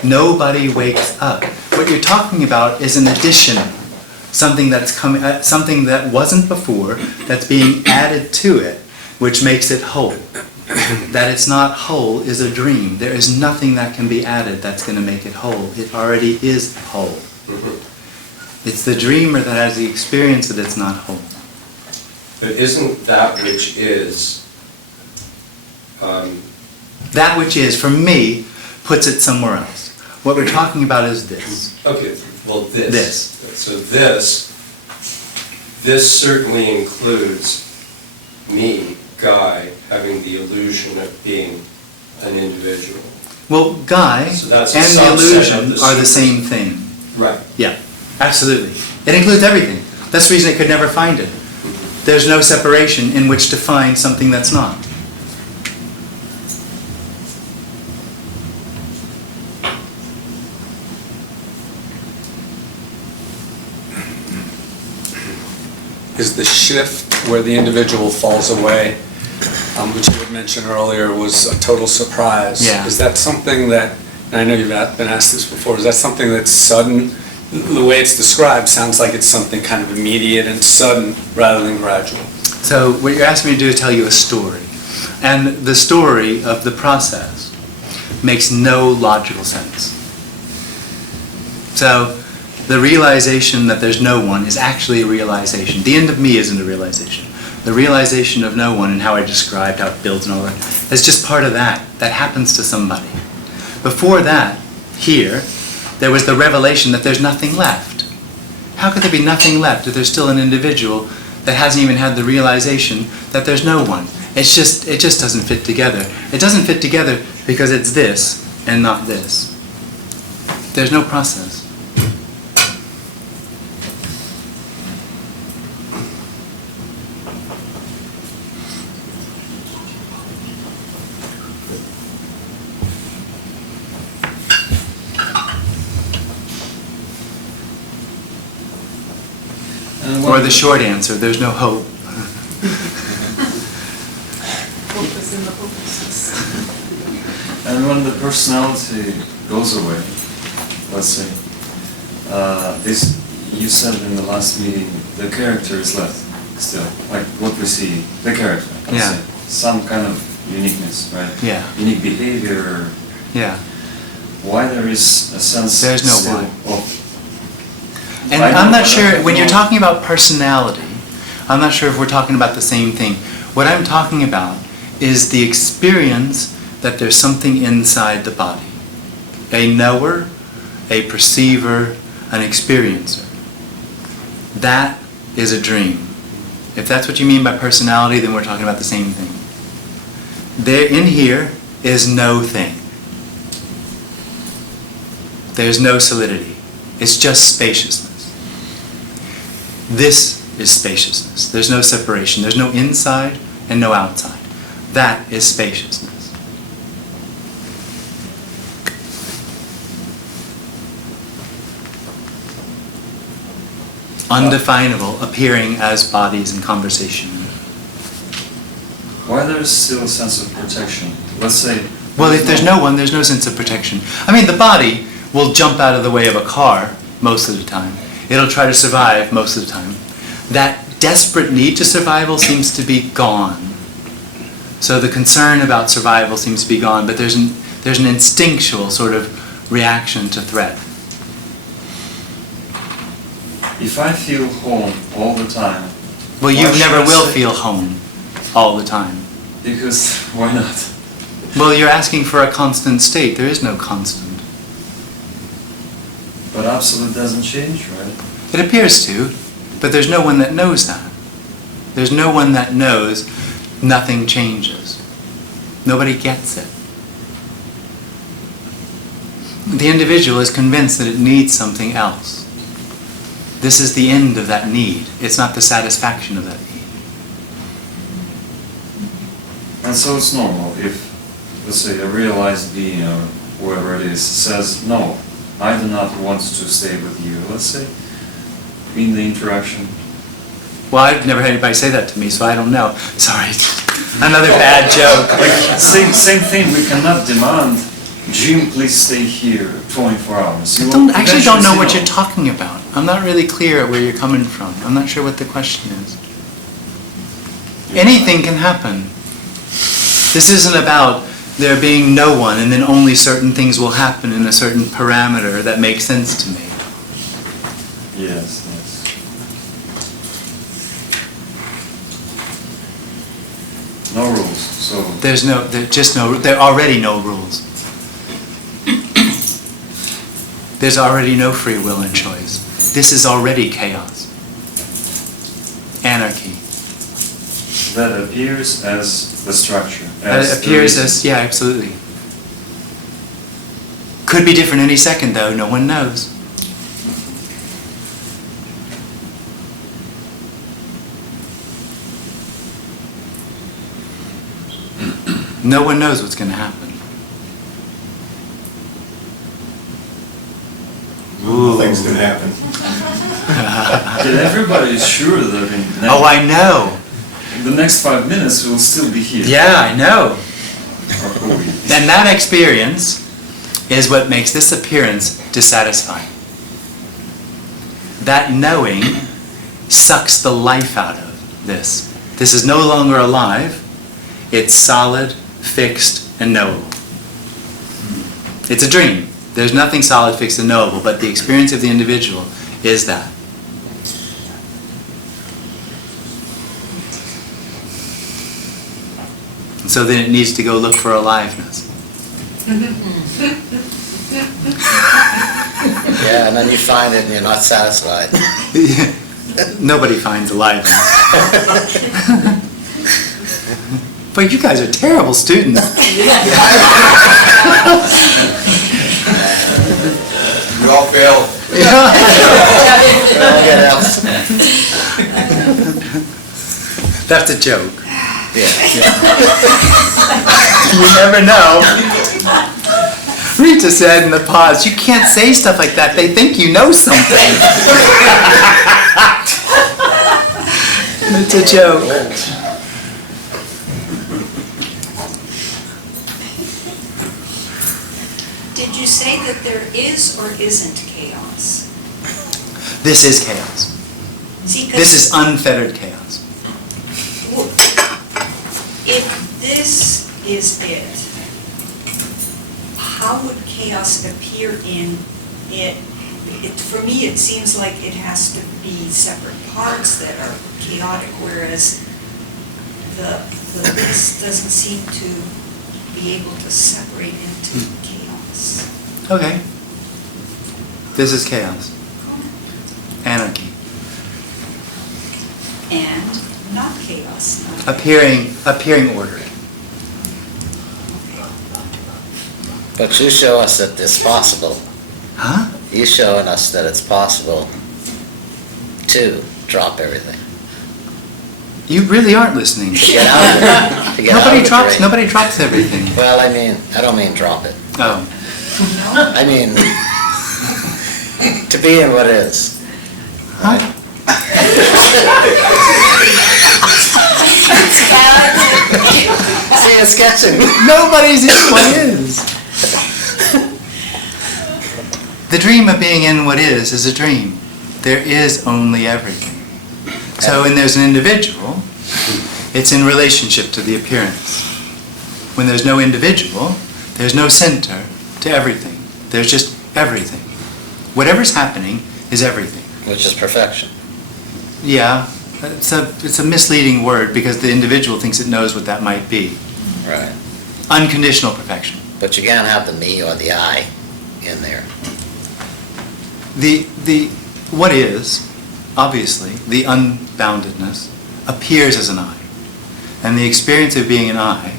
Nobody wakes up. What you're talking about is an addition, something that's coming, something that wasn't before, that's being added to it, which makes it whole. That it's not whole is a dream. There is nothing that can be added that's going to make it whole. It already is whole. It's the dreamer that has the experience that it's not whole. But isn't that which is... that which is, for me, puts it somewhere else. What we're talking about is this. Okay, well this. This. So this certainly includes me, Guy, having the illusion of being an individual. Well, Guy So that's a and the subset of illusion the are the super- same thing. Right. Yeah, absolutely. It includes everything. That's the reason it could never find it. There's no separation in which to find something that's not. Is the shift where the individual falls away, which you had mentioned earlier, was a total surprise? Yeah. Is that something that, and I know you've been asked this before, is that something that's sudden? The way it's described sounds like it's something kind of immediate and sudden rather than gradual. So what you're asking me to do is tell you a story. And the story of the process makes no logical sense. So the realization that there's no one is actually a realization. The end of me isn't a realization. The realization of no one and how I described how it builds and all that is just part of that. That happens to somebody. Before that, here, there was the revelation that there's nothing left. How could there be nothing left if there's still an individual that hasn't even had the realization that there's no one? It just doesn't fit together. It doesn't fit together because it's this and not this. There's no process. Or the short answer, there's no hope. And when the personality goes away, let's say, this, you said in the last meeting, the character is left still, like what we see, the character, let's Yeah. say, some kind of uniqueness, right? Yeah. Unique behavior. Yeah. Why there is a sense There's no still why. of. And I know, I'm but I not sure, don't when you're know. talking about personality, I'm not sure if we're talking about the same thing. What I'm talking about is the experience that there's something inside the body. A knower, a perceiver, an experiencer. That is a dream. If that's what you mean by personality, then we're talking about the same thing. There, in here, is no thing. There's no solidity. It's just spaciousness. This is spaciousness. There's no separation. There's no inside and no outside. That is spaciousness. Undefinable, appearing as bodies in conversation. Why there is still a sense of protection? Let's say. Well, if there's no one, there's no sense of protection. I mean, the body will jump out of the way of a car most of the time. It'll try to survive most of the time. That desperate need to survival seems to be gone. So the concern about survival seems to be gone, but there's an instinctual sort of reaction to threat. If I feel home all the time. Well, why you should never I will say- feel home all the time. Because why not? Well, you're asking for a constant state. There is no constant. But absolute doesn't change, right? It appears to, but there's no one that knows that. There's no one that knows nothing changes. Nobody gets it. The individual is convinced that it needs something else. This is the end of that need. It's not the satisfaction of that need. And so it's normal if, let's say, a realized being or whoever it is says, no, I do not want to stay with you, let's say, in the interaction. Well, I've never had anybody say that to me, so I don't know. Sorry. Another bad joke. Like, same thing, we cannot demand, Jim, please stay here 24 hours. You will I actually don't know eventually what say you're no. talking about. I'm not really clear at where you're coming from. I'm not sure what the question is. Anything can happen. This isn't about there being no one and then only certain things will happen in a certain parameter that makes sense to me. Yes, yes. No rules, so. There are already no rules. There's already no free will and choice. This is already chaos. Anarchy. That appears as the structure. It the appears reason. as, yeah, absolutely. Could be different any second though, no one knows. No one knows what's going to happen. Things can happen. Yeah, everybody is sure that Oh, I know. the next 5 minutes we'll still be here. Yeah, I know. Or will we? And that experience is what makes this appearance dissatisfying. That knowing sucks the life out of this. This is no longer alive. It's solid, fixed, and knowable. It's a dream. There's nothing solid, fixed, and knowable, but the experience of the individual is that. And so then it needs to go look for aliveness. Yeah, and then you find it and you're not satisfied. Nobody finds aliveness. But you guys are terrible students. We all fail. That's a joke. Yeah. You never know. Rita said in the pause, you can't say stuff like that. They think you know something. It's a joke. Did you say that there is or isn't chaos? This is chaos. See, 'cause This is unfettered chaos. if this is it, how would chaos appear in it? For me, it seems like it has to be separate parts that are chaotic, whereas this doesn't seem to be able to separate into chaos. Okay. This is chaos. Anarchy. And not chaos. Appearing order. But you show us that it's possible. Huh? You're showing us that it's possible to drop everything. You really aren't listening. To get out of it. To get out of the dream. Nobody drops everything. Well, I mean, I don't mean drop it. Oh. I mean, to be in what is. Huh? See, it's sketching. Nobody's in what is. The dream of being in what is a dream. There is only everything. So when there's an individual, it's in relationship to the appearance. When there's no individual, there's no center to everything. There's just everything. Whatever's happening is everything. Which is perfection. Yeah, it's a misleading word because the individual thinks it knows what that might be. Right. Unconditional perfection. But you can't have the me or the I in there. The what is, obviously, the unboundedness, appears as an I. And the experience of being an I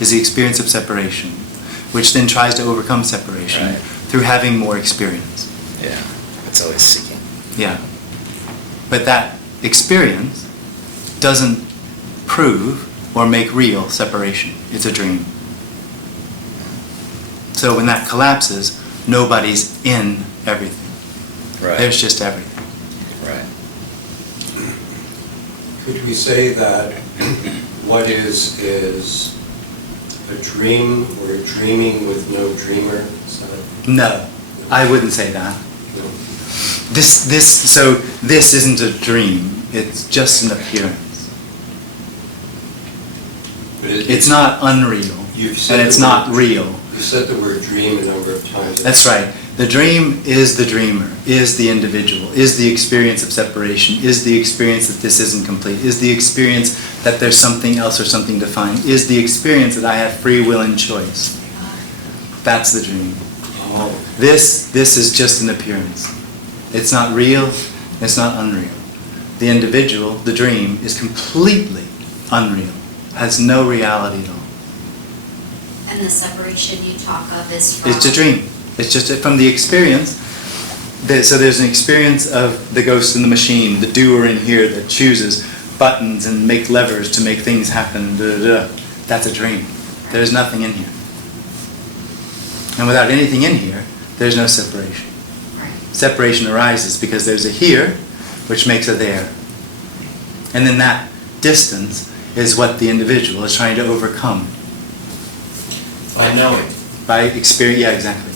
is the experience of separation, which then tries to overcome separation Right. through having more experience. Yeah. It's always seeking. Yeah. But that experience doesn't prove or make real separation. It's a dream. So when that collapses, nobody's in everything. Right. There's just everything. Right. Could we say that what is a dream or a dreaming with no dreamer? Is that No, I wouldn't say that. no? This isn't a dream. It's just an appearance. But It's not unreal, You've said and it's the not word- real. You said the word dream a number of times. That's right. The dream is the dreamer, is the individual, is the experience of separation, is the experience that this isn't complete, is the experience that there's something else or something defined, is the experience that I have free will and choice. That's the dream. Oh, This is just an appearance. It's not real, it's not unreal. The individual, the dream, is completely unreal, has no reality at all. And the separation you talk of is from... It's a dream. It's just from the experience. So there's an experience of the ghost in the machine, the doer in here that chooses buttons and make levers to make things happen. That's a dream. There's nothing in here. And without anything in here, there's no separation. Separation arises because there's a here, which makes a there. And then that distance is what the individual is trying to overcome. By knowing. By experience, yeah, exactly.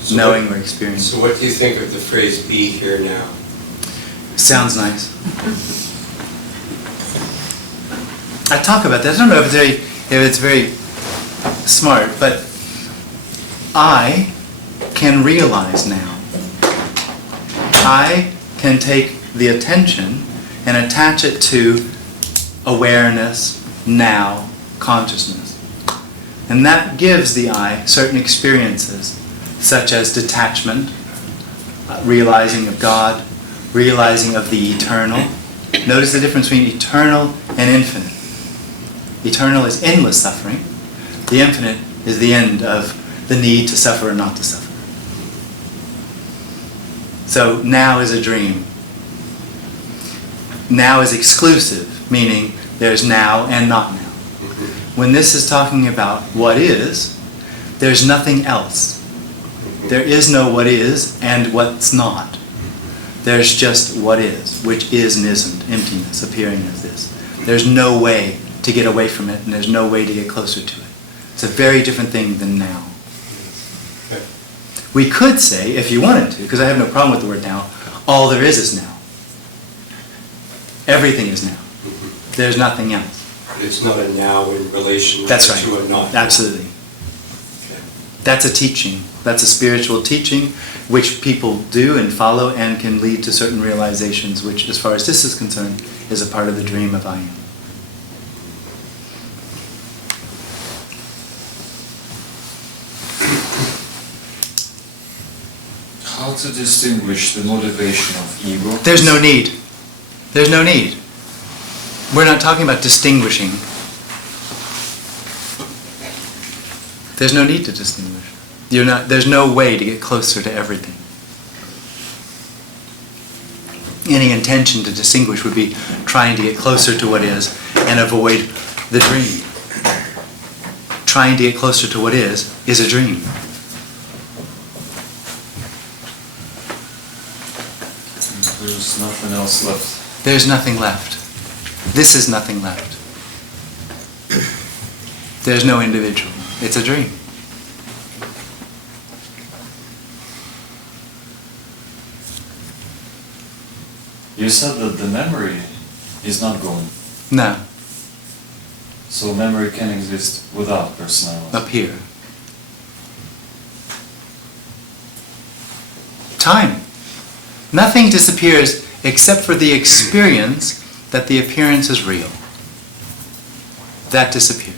So Knowing or experiencing. So what do you think of the phrase "be here now"? Sounds nice. I talk about that. I don't know if it's very smart, but I can realize now. I can take the attention and attach it to awareness, now, consciousness. And that gives the I certain experiences, such as detachment, realizing of God, realizing of the eternal. Notice the difference between eternal and infinite. Eternal is endless suffering. The infinite is the end of the need to suffer or not to suffer. So now is a dream. Now is exclusive, meaning there's now and not now. When this is talking about what is, there's nothing else. There is no what is and what's not. There's just what is, which is and isn't, emptiness appearing as this. There's no way to get away from it, and there's no way to get closer to it. It's a very different thing than now. We could say, if you wanted to, because I have no problem with the word now, all there is now. Everything is now. There's nothing else. It's not a now in relation That's right. to a not now. Absolutely. That's a teaching. That's a spiritual teaching which people do and follow and can lead to certain realizations, which, as far as this is concerned, is a part of the dream of I am. How to distinguish the motivation of ego? There's no need. There's no need. We're not talking about distinguishing. There's no need to distinguish. There's no way to get closer to everything. Any intention to distinguish would be trying to get closer to what is and avoid the dream. Trying to get closer to what is a dream. There's nothing else left. There's nothing left. This is nothing left. There's no individual. It's a dream. You said that the memory is not gone. No. So memory can exist without personality. Up here. Time. Nothing disappears except for the experience that the appearance is real. That disappears.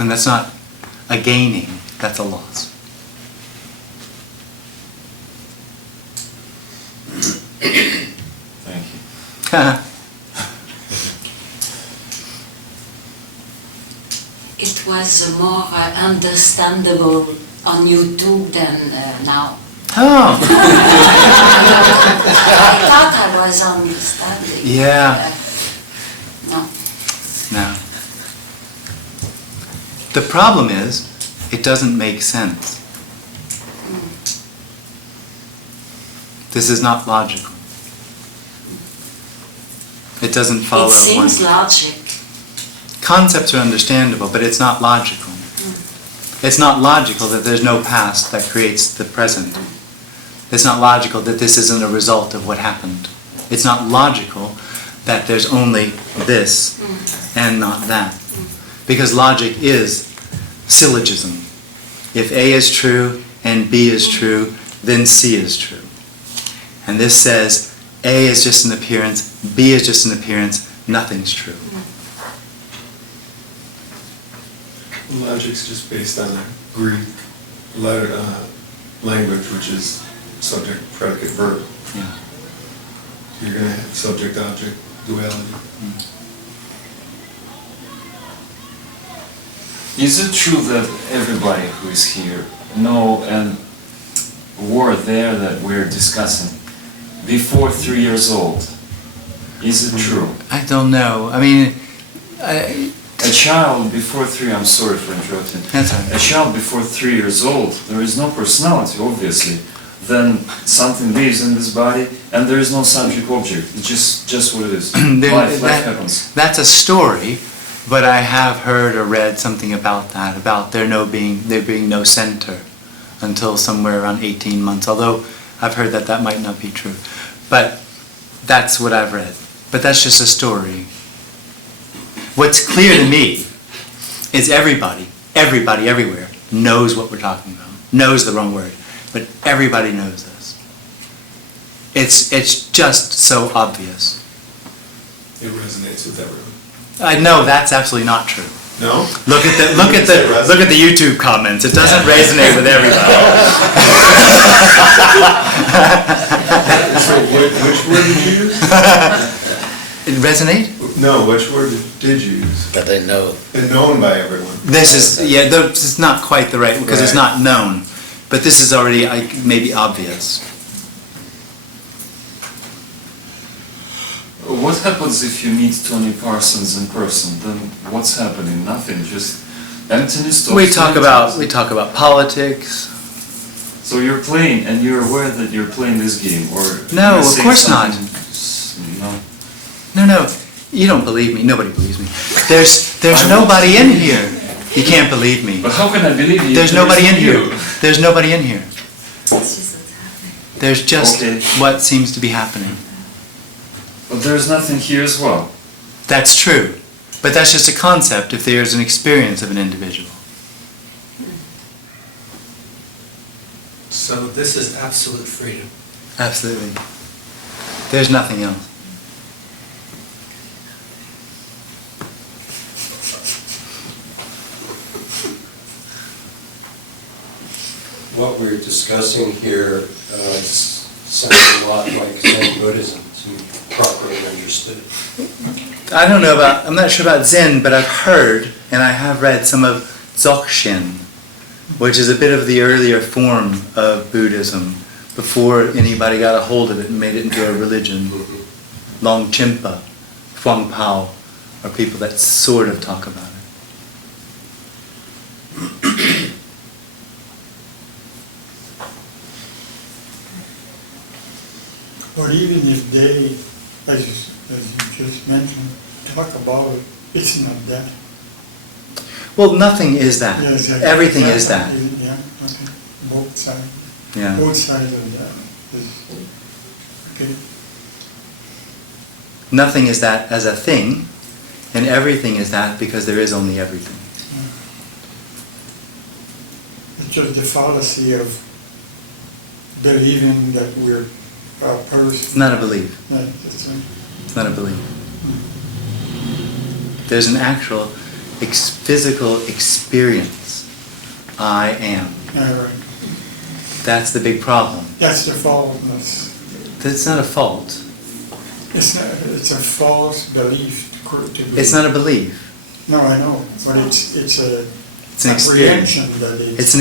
And that's not a gaining, that's a loss. Thank you. It was more understandable on YouTube than now. Oh. I thought I was understanding. Yeah. No. No. The problem is, it doesn't make sense. This is not logical. It doesn't follow It seems one. logic. Concepts are understandable, but it's not logical. It's not logical that there's no past that creates the present. It's not logical that this isn't a result of what happened. It's not logical that there's only this and not that. Because logic is syllogism. If A is true and B is true, then C is true. And this says A is just an appearance, B is just an appearance, nothing's true. Logic's just based on a Greek letter, language, which is subject, predicate, verb. Yeah. You're gonna have subject-object duality. Is it true that everybody who is here know and were there that we're discussing before 3 years old? Is it true? I don't know. I mean, A child before 3, I'm sorry for interrupting. That's all right. A child before 3 years old, there is no personality, obviously. Then something lives in this body, and there is no subject object. It's just what it is. Life happens. That's a story, but I have heard or read something about that, about there being no center until somewhere around 18 months. Although I've heard that might not be true, but that's what I've read. But that's just a story. What's clear to me is everybody, everywhere knows what we're talking about. Knows the wrong word, but everybody knows this. It's just so obvious. It resonates with everyone. I know that's absolutely not true. No? Look at the YouTube comments. It doesn't resonate with everybody. So which word did you use? It resonate? No, which word did you use? That they know. And known by everyone. This is not quite the right, because it's not known, but this is already maybe obvious. What happens if you meet Tony Parsons in person? Then what's happening? Nothing. Just emptiness. We talk about politics. So you're playing, and you're aware that you're playing this game, or No, you're of saying course not. No. No, you don't believe me. Nobody believes me. There's nobody in here. You can't believe me. But how can I believe you? There's if nobody in you? here. There's nobody in here. It's just what's happening. There's just Okay. what seems to be happening. But there's nothing here as well. That's true. But that's just a concept if there's an experience of an individual. So this is absolute freedom. Absolutely. There's nothing else. What we're discussing here sounds a lot like Zen Buddhism, to properly understood. I'm not sure about Zen, but I've heard and I have read some of Dzogchen, which is a bit of the earlier form of Buddhism, before anybody got a hold of it and made it into a religion. Longchenpa, Huang Pao are people that sort of talk about it. Or even if they, as you just mentioned, talk about it, it's not that. Well, nothing is that. Yeah, exactly. Everything is that. Yeah, okay, both sides. Yeah. Both sides of that is, okay. Nothing is that as a thing, and everything is that because there is only everything. It's just the fallacy of believing that we're a person. It's not a belief. Yeah, that's right. It's not a belief. There's an actual physical experience. I am. Yeah, right. That's the big problem. That's the faultness. That's not a fault. It's a false belief to believe. It's not a belief. No, I know, but it's a It's an experience. apprehension that is. It's an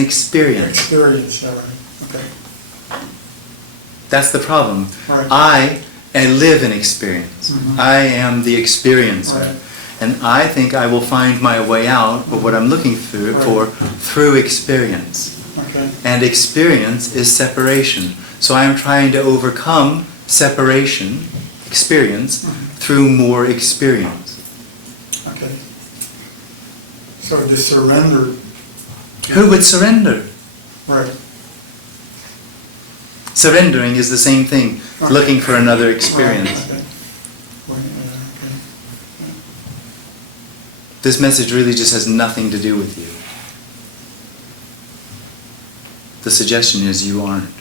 experience. Experience, all right, okay. That's the problem. Right. I live in experience. Mhm. I am the experiencer. Right. And I think I will find my way out of what I'm looking for through experience. Okay. And experience is separation. So I am trying to overcome separation, experience, through more experience. Okay. So the surrender. Who would surrender? Right. Surrendering is the same thing, Okay. looking for another experience. Okay. Well, okay. This message really just has nothing to do with you. The suggestion is you aren't.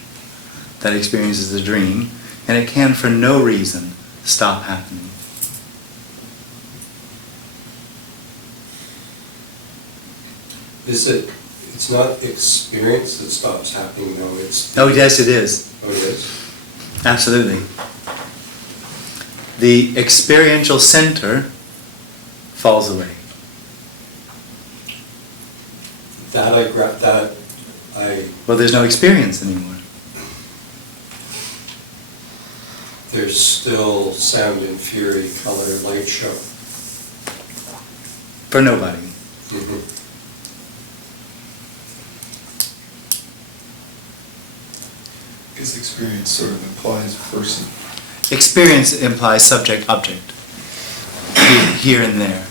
That experience is a dream, and it can for no reason stop happening. It's not experience that stops happening, though, it's... Oh yes, it is. Oh, it is? Absolutely. the experiential center falls away. Well, there's no experience anymore. There's still sound and fury, color, light show. For nobody. Mhm. Because experience sort of implies person. Experience implies subject-object. Here and there.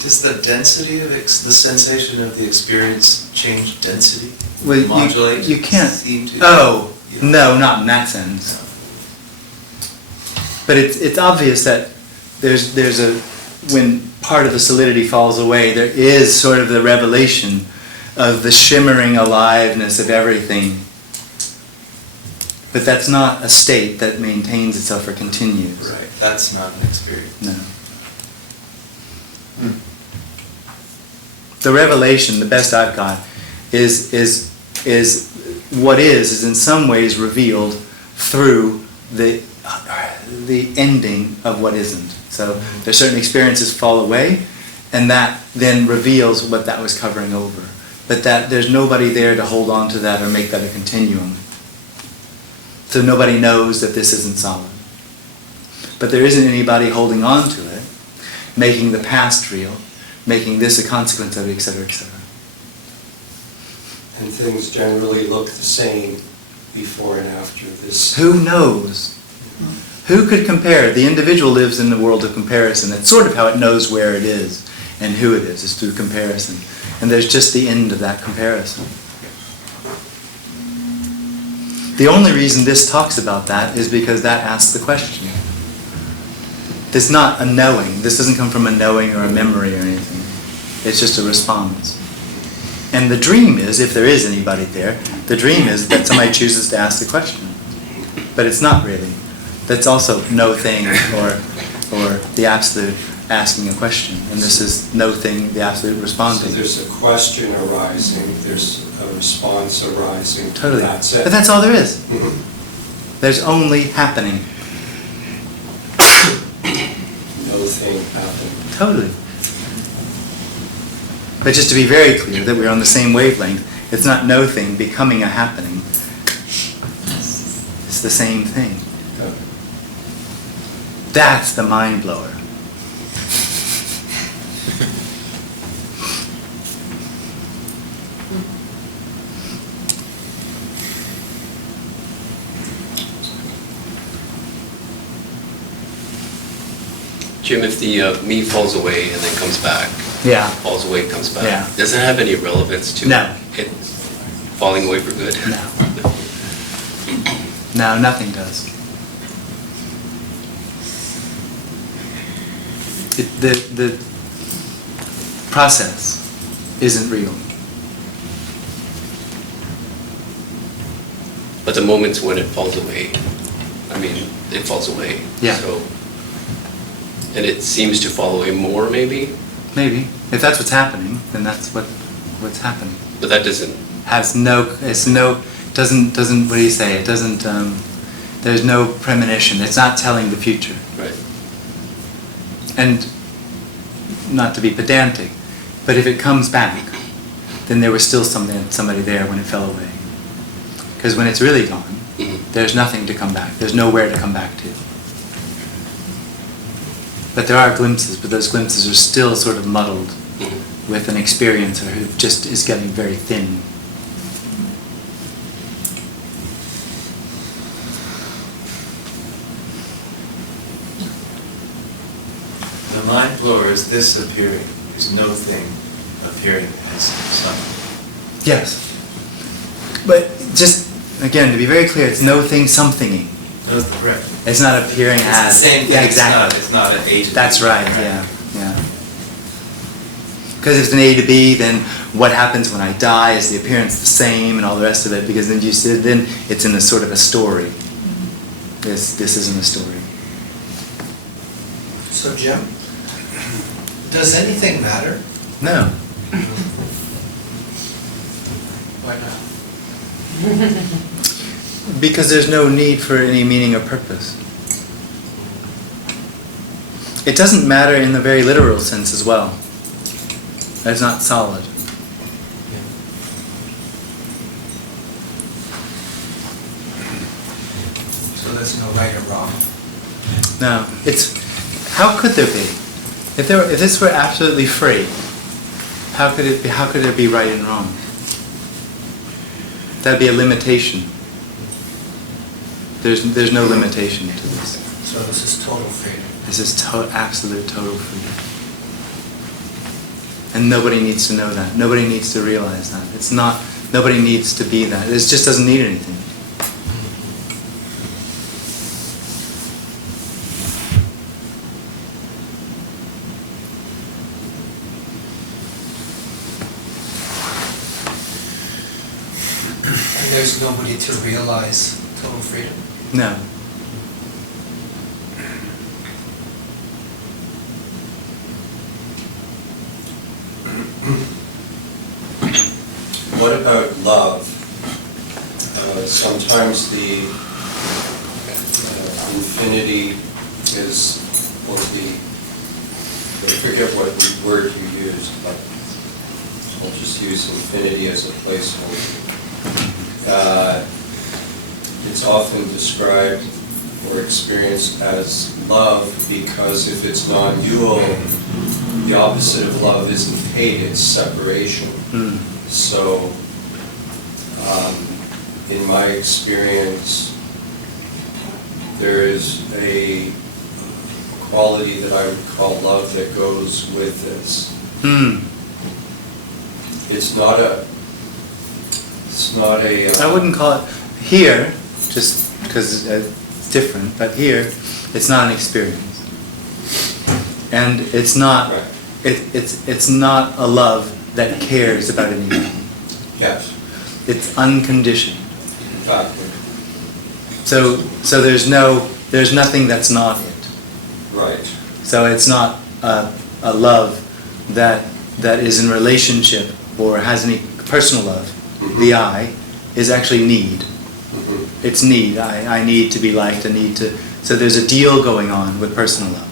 Does the density of the sensation of the experience change density? Well, Modulate? you can't. Seem to? Oh, no, not in that sense. But it's obvious that there's a, when part of the solidity falls away, there is sort of the revelation of the shimmering aliveness of everything. But that's not a state that maintains itself or continues. Right, that's not an experience. No. The revelation, the best I've got, is what is in some ways revealed through the ending of what isn't. So there's certain experiences fall away, and that then reveals what that was covering over. But that there's nobody there to hold on to that or make that a continuum. So nobody knows that this isn't solid. But there isn't anybody holding on to it, making the past real, making this a consequence of it, etc., etc. And things generally look the same before and after this. Who knows? Who could compare? The individual lives in the world of comparison. That's sort of how it knows where it is and who it is through comparison. And there's just the end of that comparison. The only reason this talks about that is because that asks the question. It's not a knowing. This doesn't come from a knowing or a memory or anything. It's just a response. And the dream is, if there is anybody there, the dream is that somebody chooses to ask the question. But it's not really. That's also no thing or the absolute asking a question. And this is no thing, the absolute responding. So there's a question arising, there's a response arising. Totally. That's it. But that's all there is. Mhm. There's only happening. No thing happening. Totally. But just to be very clear that we're on the same wavelength, it's not no thing becoming a happening. It's the same thing. That's the mind blower. Jim, if the me falls away and then comes back, Yeah. falls away, comes back, Yeah. does it have any relevance to No. it falling away for good? No. No, nothing does. The process isn't real. But the moments when it falls away, I mean, it falls away. Yeah. So, and it seems to fall away more, maybe? Maybe. If that's what's happening, then that's what's happening. But that doesn't... Doesn't, what do you say? It doesn't, there's no premonition. It's not telling the future. Right. And not to be pedantic, but if it comes back, then there was still somebody there when it fell away. Because when it's really gone, there's nothing to come back. There's nowhere to come back to. But there are glimpses, but those glimpses are still sort of muddled with an experiencer who just is getting very thin. The mind blower is this appearing, is no thing appearing as something. Yes. But just, again, to be very clear, it's no thing somethinging. No, right. It's not appearing It's as. the same thing, Yeah, exactly. it's not an A to B. That's right, yeah. Because if it's an A to B, then what happens when I die? Is the appearance the same and all the rest of it? Because then then it's in a sort of a story. This isn't a story. So Jim, does anything matter? No. Why not? Because there's no need for any meaning or purpose. It doesn't matter in the very literal sense as well. It's not solid. So there's no right or wrong. No, it's, how could there be? If this were absolutely free, how could it be? How could there be right and wrong? That'd be a limitation. There's no limitation to this. So this is total freedom. This is absolute total freedom. And nobody needs to know that. Nobody needs to realize that. It's not. Nobody needs to be that. It just doesn't need anything. There's nobody to realize total freedom. No. What about love? Sometimes the infinity is, or I forget what word you used, but I'll just use infinity as a placeholder. It's often described or experienced as love because if it's non-dual, the opposite of love isn't hate, it's separation. So, in my experience, there is a quality that I would call love that goes with this. It's not a. I wouldn't call it here, just because it's different. But here, it's not an experience, and it's not. It's not a love that cares about anything. Yes. It's unconditioned. Exactly. So there's nothing that's not it. Right. So it's not a love that is in relationship or has any personal love. The I is actually need. It's need. I need to be liked. I need to. So there's a deal going on with personal love.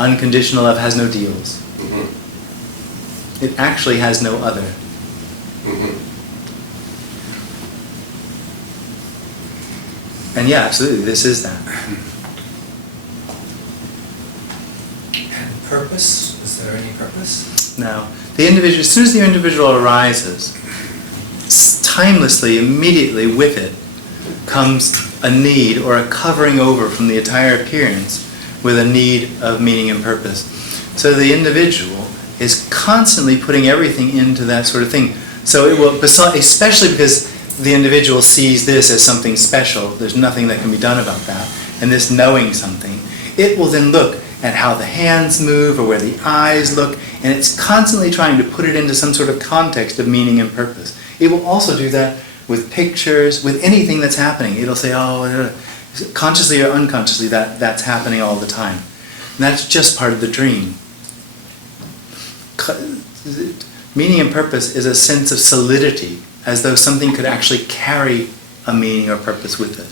Unconditional love has no deals. It actually has no other. And yeah, absolutely, this is that. And purpose? Is there any purpose? No. The individual, as soon as the individual arises, timelessly, immediately with it, comes a need or a covering over from the entire appearance with a need of meaning and purpose. So the individual is constantly putting everything into that sort of thing. So it will, especially because the individual sees this as something special, there's nothing that can be done about that, and this knowing something, it will then look at how the hands move or where the eyes look, and it's constantly trying to put it into some sort of context of meaning and purpose. It will also do that with pictures, with anything that's happening. It'll say, oh, consciously or unconsciously, that's happening all the time. And that's just part of the dream. Meaning and purpose is a sense of solidity, as though something could actually carry a meaning or purpose with it.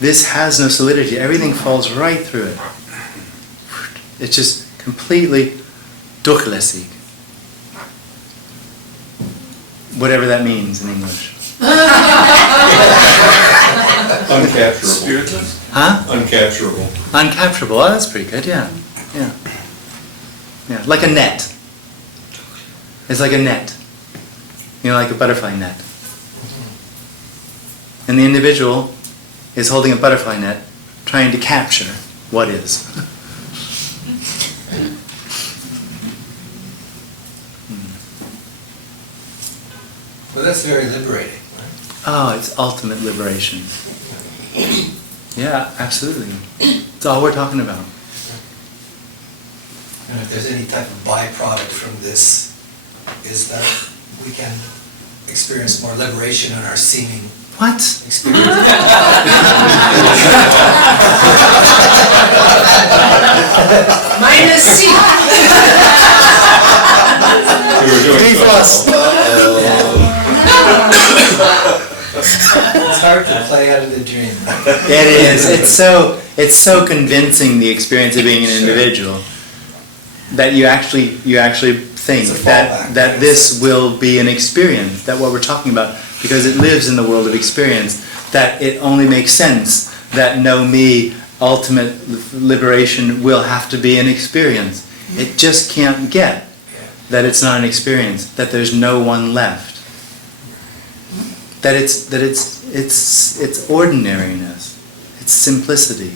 This has no solidity. Everything falls right through it. It's just completely durchlässig. Whatever that means in English. Uncapturable. Spiritless? Huh? Uncapturable. Uncapturable. Oh, that's pretty good, yeah. Yeah. Yeah. Like a net. It's like a net. You know, like a butterfly net. And the individual is holding a butterfly net, trying to capture what is. Well, that's very liberating, right? Oh, it's ultimate liberation. Yeah, absolutely. It's all we're talking about. And if there's any type of byproduct from this, is that we can experience more liberation in our seeming What? experience. Minus C. It's hard to play out of the dream. It is. It's so. it's so convincing, the experience of being an individual, that you actually think It's a that fallback. this will be an experience, that what we're talking about, because it lives in the world of experience, that it only makes sense that no me, ultimate liberation will have to be an experience. It just can't get that it's not an experience, that there's no one left. That it's ordinariness, it's simplicity.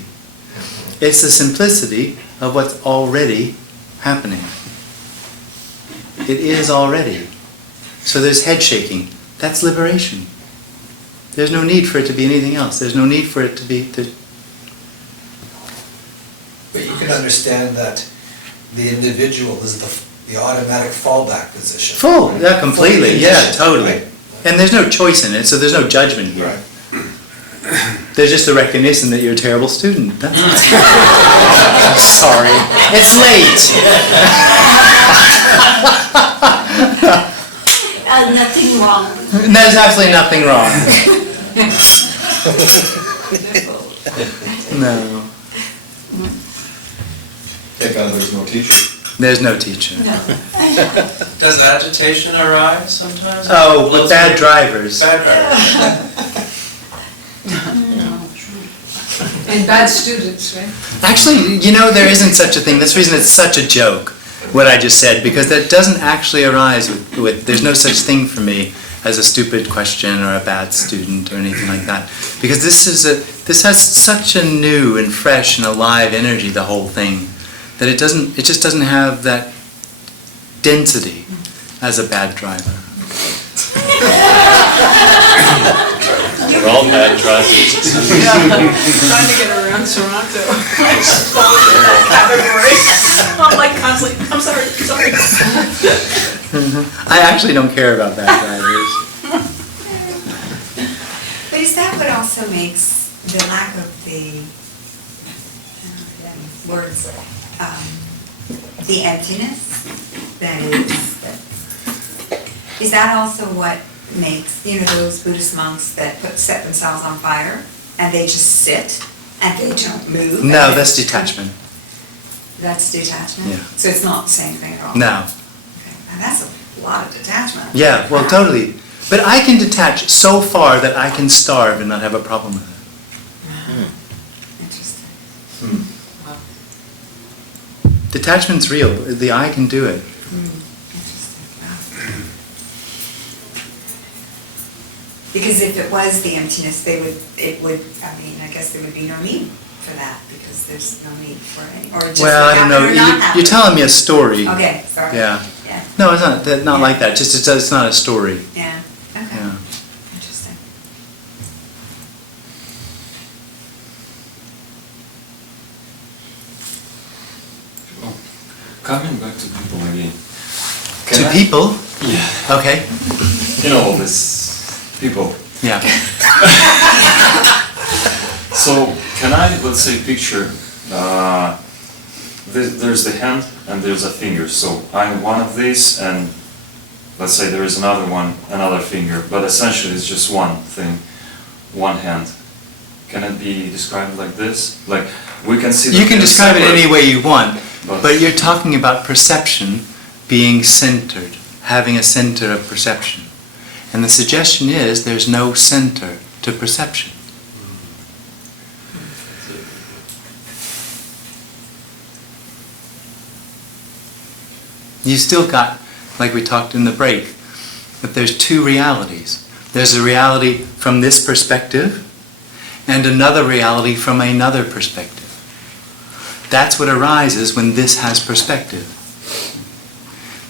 It's the simplicity of what's already happening. It is already. So there's head shaking. That's liberation. There's no need for it to be anything else. There's no need for it to be... But you can understand that the individual is the automatic fallback position. Full, yeah, completely, Fully yeah, conditioned, totally. right? And there's no choice in it, so there's no judgment here. Right. There's just a recognition that you're a terrible student. That's all. Sorry. It's late. Nothing wrong. There's absolutely nothing wrong. No. Thank God there's no teacher. There's no teacher. Does agitation arise sometimes? Oh, with bad drivers. Bad drivers. And bad students, right? Actually, there isn't such a thing. That's the reason it's such a joke, what I just said, because that doesn't actually arise with there's no such thing for me as a stupid question or a bad student or anything like that. Because this has such a new and fresh and alive energy, the whole thing, that it just doesn't have that density as a bad driver. We're all bad drivers. Trying to get around Toronto. Category. I'm like constantly, I'm sorry. I actually don't care about bad drivers. But is that what also makes the lack of the words, the emptiness that is that also what makes, those Buddhist monks that set themselves on fire and they just sit and they don't move? No, that's detachment. That's detachment? Yeah. So it's not the same thing at all? No. Okay. And that's a lot of detachment. Yeah, well, totally. But I can detach so far that I can starve and not have a problem with it. Interesting. Detachment's real. The I can do it. Because if it was the emptiness, I guess there would be no need for that, because there's no need for any, or just Well, I don't know. happen or not happen. You're telling me a story. Okay, sorry. Yeah. Yeah, No, it's not like that. Just it's not a story. yeah, okay, Yeah. interesting. Coming back to people again. To people? Yeah. Okay. All these people. Yeah. So, can I, let's say, picture, there's the hand and there's a finger. So, I'm one of these and let's say there is another one, another finger, but essentially it's just one thing, one hand. Can it be described like this? Like, we can see... You can describe it any way you want, But- but you're talking about perception being centered, having a center of perception. And the suggestion is there's no center to perception. You still got, like we talked in the break, that there's two realities. There's a reality from this perspective and another reality from another perspective. That's what arises when this has perspective.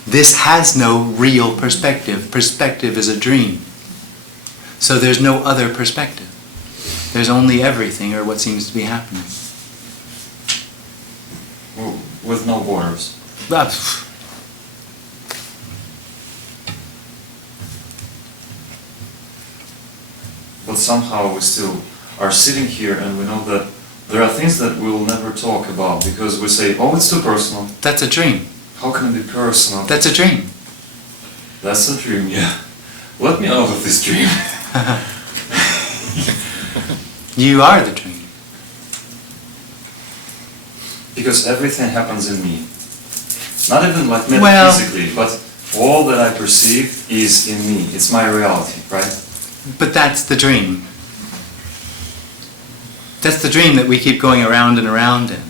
This has no real perspective. Perspective is a dream. So there's no other perspective. There's only everything, or what seems to be happening. With no borders. But somehow we still are sitting here and we know that there are things that we will never talk about because we say, oh, it's too personal. That's a dream. How can it be personal? That's a dream. That's a dream, yeah. Let me out of this dream. You are the dream. Because everything happens in me. Not even like Well- metaphysically, but all that I perceive is in me. It's my reality, right? But that's the dream. That's the dream that we keep going around and around in.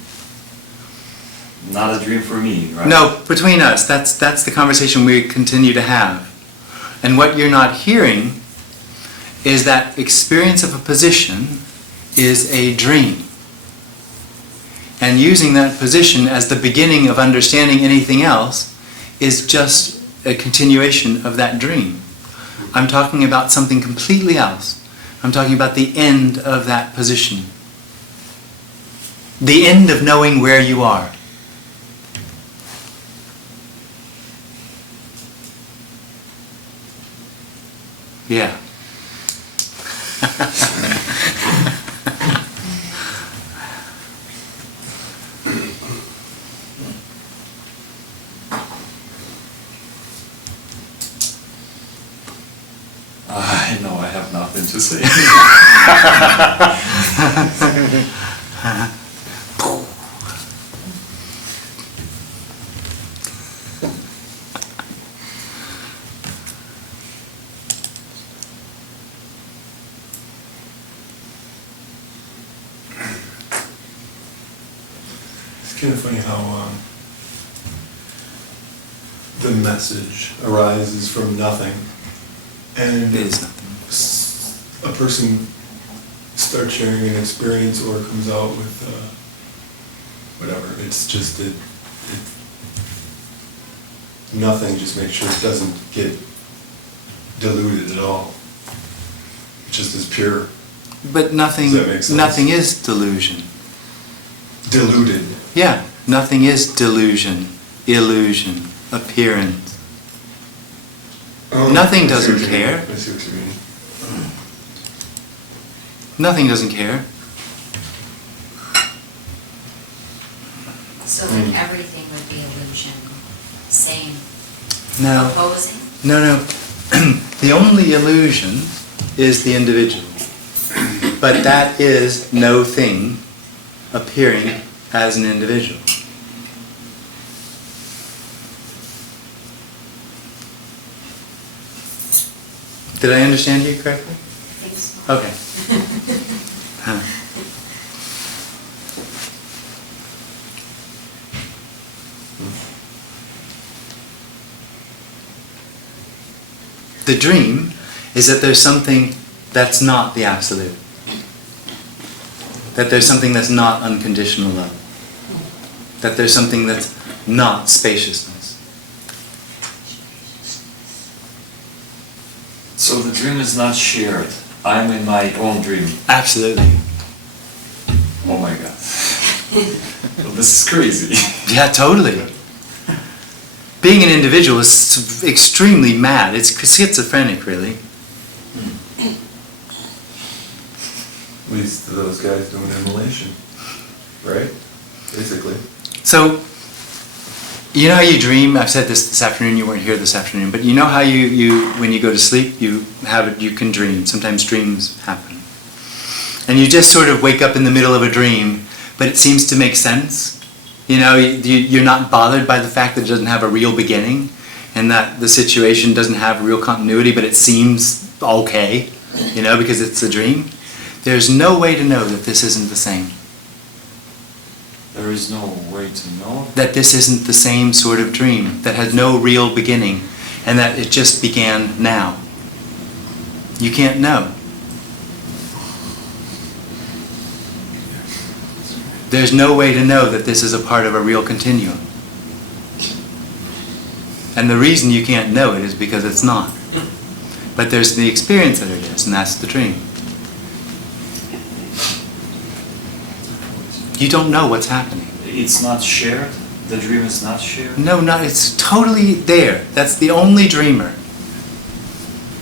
Not a dream for me, right? No, between us, that's the conversation we continue to have. And what you're not hearing is that experience of a position is a dream. And using that position as the beginning of understanding anything else is just a continuation of that dream. I'm talking about something completely else. I'm talking about the end of that position. The end of knowing where you are. Yeah. I know I have nothing to say. It's kind of funny how the message arises from nothing, and It is nothing. a person starts sharing an experience or comes out with whatever. It's just nothing. Just make sure it doesn't get diluted at all. It just is pure. But nothing, Does that make sense? nothing is delusion. Diluted. Yeah, nothing is delusion, illusion, appearance. Nothing I see doesn't what you mean. care. I see what you mean. Nothing doesn't care. So then everything would be illusion, same, No, opposing? no. The only illusion is the individual. But that is no thing appearing as an individual. Did I understand you correctly? I think so. Okay. Huh. The dream is that there's something that's not the absolute. That there's something that's not unconditional love. That there's something that's not spaciousness. So the dream is not shared. I'm in my own dream. Absolutely. Oh my god. Well, this is crazy. Yeah, totally. Being an individual is extremely mad. It's schizophrenic, really. At least to those guys doing immolation, right? Basically. So, you know how you dream? I've said this afternoon, you weren't here this afternoon, but you know how you when you go to sleep, you can dream. Sometimes dreams happen. And you just sort of wake up in the middle of a dream, but it seems to make sense. You know, you're not bothered by the fact that it doesn't have a real beginning, and that the situation doesn't have real continuity, but it seems okay, you know, because it's a dream. There's no way to know that this isn't the same. There is no way to know. That this isn't the same sort of dream, that has no real beginning, and that it just began now. You can't know. There's no way to know that this is a part of a real continuum. And the reason you can't know it is because it's not. But there's the experience that it is, and that's the dream. You don't know what's happening. It's not shared? The dream is not shared? No, it's totally there. That's the only dreamer.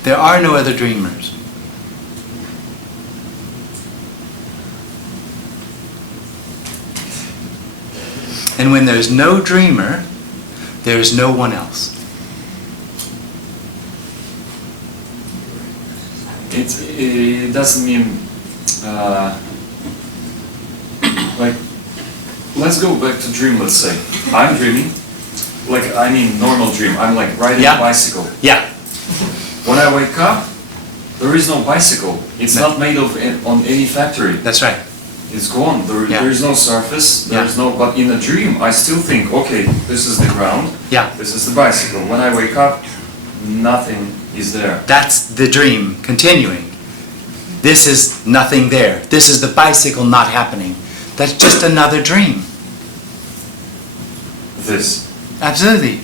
There are no other dreamers. And when there's no dreamer, there's no one else. It doesn't mean like let's go back to dream, let's say. I'm dreaming, like, I mean normal dream. I'm like riding Yeah. a bicycle. Yeah. When I wake up, there is no bicycle. It's No. not made of on any factory. That's right. It's gone. Yeah. There is no surface. Yeah. There's no. But in a dream, I still think, okay, this is the ground. Yeah. This is the bicycle. When I wake up, nothing is there. That's the dream continuing. This is nothing there. This is the bicycle not happening. That's just another dream. This. Absolutely.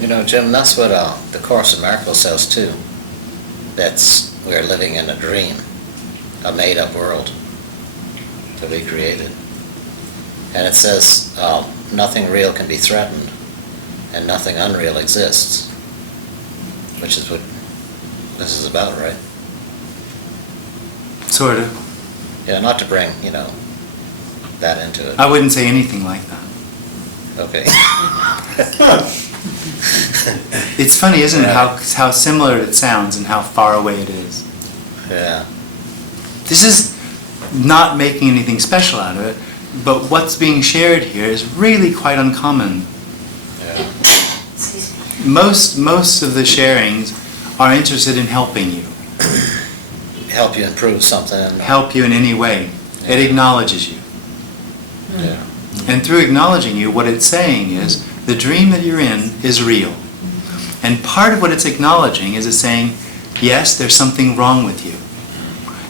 You know, Jim, that's what the Course in Miracles says too. We're living in a dream, a made-up world to be created. And it says nothing real can be threatened and nothing unreal exists, which is what this is about, right? Sort of. Yeah, not to bring, that into it. I wouldn't say anything like that. Okay. It's funny, isn't it, how similar it sounds and how far away it is. Yeah. This is not making anything special out of it, but what's being shared here is really quite uncommon. Yeah. Most of the sharings are interested in helping you. Help you improve something. Help you in any way. It acknowledges you. Yeah. And through acknowledging you, what it's saying is, the dream that you're in is real. And part of what it's acknowledging is it's saying, yes, there's something wrong with you.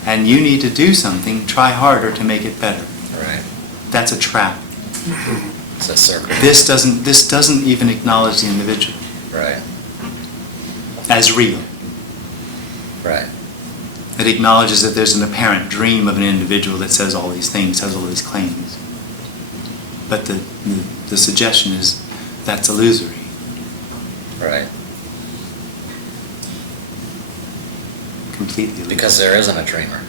And you need to do something, try harder to make it better. Right. That's a trap. It's a circle. This doesn't even acknowledge the individual Right. as real. Right. It acknowledges that there's an apparent dream of an individual that says all these things, has all these claims. But the suggestion is that's illusory. Right. Completely illusory. Because there isn't a dreamer.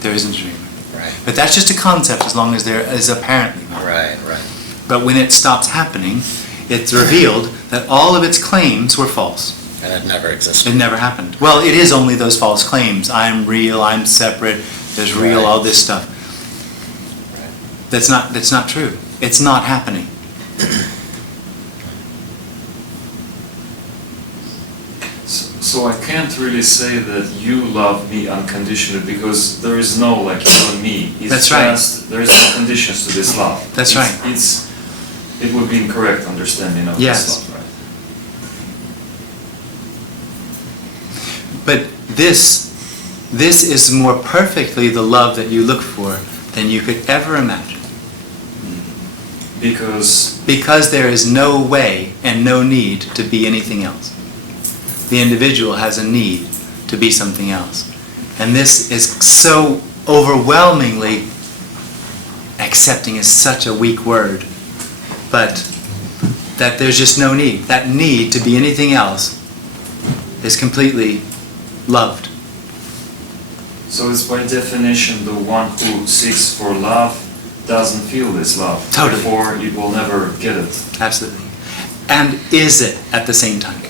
There isn't a dreamer. Right. But that's just a concept as long as there is apparently one. Right, right. But when it stops happening, it's revealed that all of its claims were false. And it never existed. It never happened. Well, it is only those false claims. I'm real, I'm separate, there's real, Right. all this stuff. Right. That's not true. It's not happening. So I can't really say that you love me unconditionally because there is no like you and me. It's That's right. just, there is no conditions to this love. That's right. It would be incorrect understanding of Yes. this love, right? But this is more perfectly the love that you look for than you could ever imagine. Because there is no way and no need to be anything else. The individual has a need to be something else. And this is so overwhelmingly, accepting is such a weak word, but that there's just no need. That need to be anything else is completely loved. So it's by definition the one who seeks for love doesn't feel this love. Totally. Therefore it will never get it. Absolutely. And is it at the same time?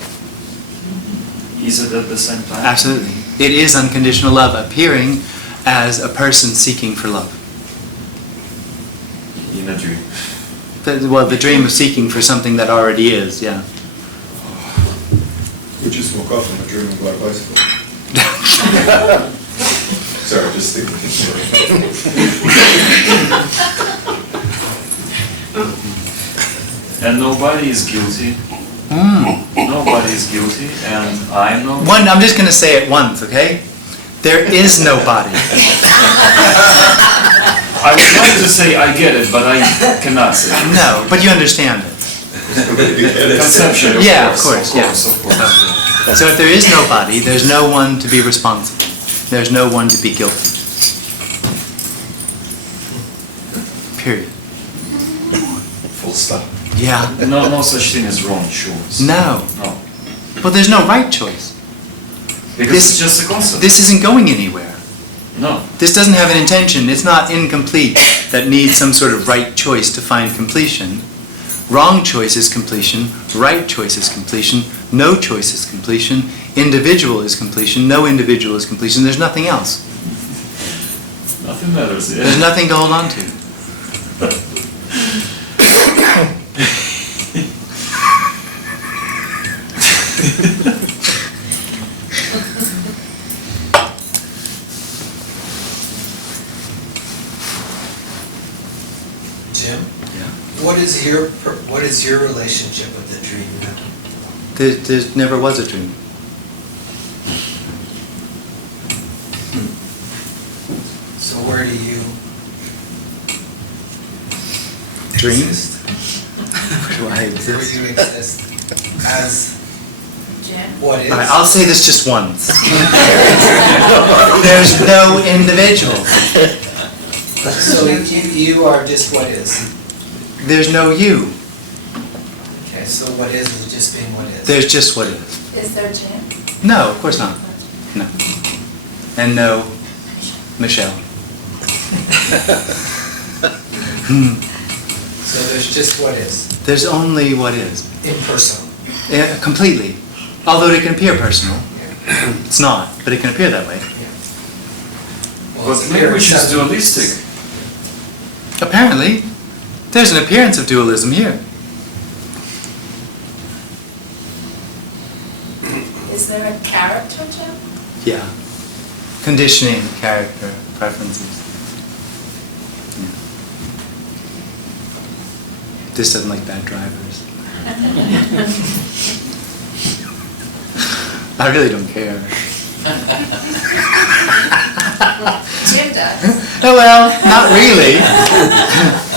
Is it at the same time? Absolutely. It is unconditional love appearing as a person seeking for love. In a dream. The dream of seeking for something that already is, yeah. We just woke up from a dream about a bicycle. Sorry, just thinking. And nobody is guilty. Nobody is guilty, and I'm not. I'm just going to say it once, okay? There is nobody. I was going to say I get it, but I cannot say it. No, but you understand it. Conception, Yeah, of course, yeah. of course. So if there is nobody, there's no one to be responsible. There's no one to be guilty. Period. Full stop. Yeah. No such thing as wrong choice. No. No. Well, there's no right choice. Because it's just a concept. This isn't going anywhere. No. This doesn't have an intention. It's not incomplete that needs some sort of right choice to find completion. Wrong choice is completion. Right choice is completion. No choice is completion. individual is completion, no individual is completion, there's nothing else. Nothing matters, yeah. There's nothing to hold on to. Jim? Yeah. What is your relationship with the dream now? There never was a dream. So where do you Dream? exist? Where do I Where exist? do you exist? As Jen? what is? All right, I'll say this just once. There's no individual. So you are just what is. There's no you. Okay, so what is just being what is. There's just what is. Is there Jen? No, of course not. No. And no, Michelle. So there's just what is. There's only what is. Impersonal. Yeah, completely. Although it can appear personal. It's not, but it can appear that way. Well, it's But maybe clear she's acceptance. dualistic. Apparently, there's an appearance of dualism here. Is there a character, Jen? Yeah. Conditioning, character, preferences. Yeah. This doesn't like bad drivers. I really don't care. Jim does. Oh well, not really.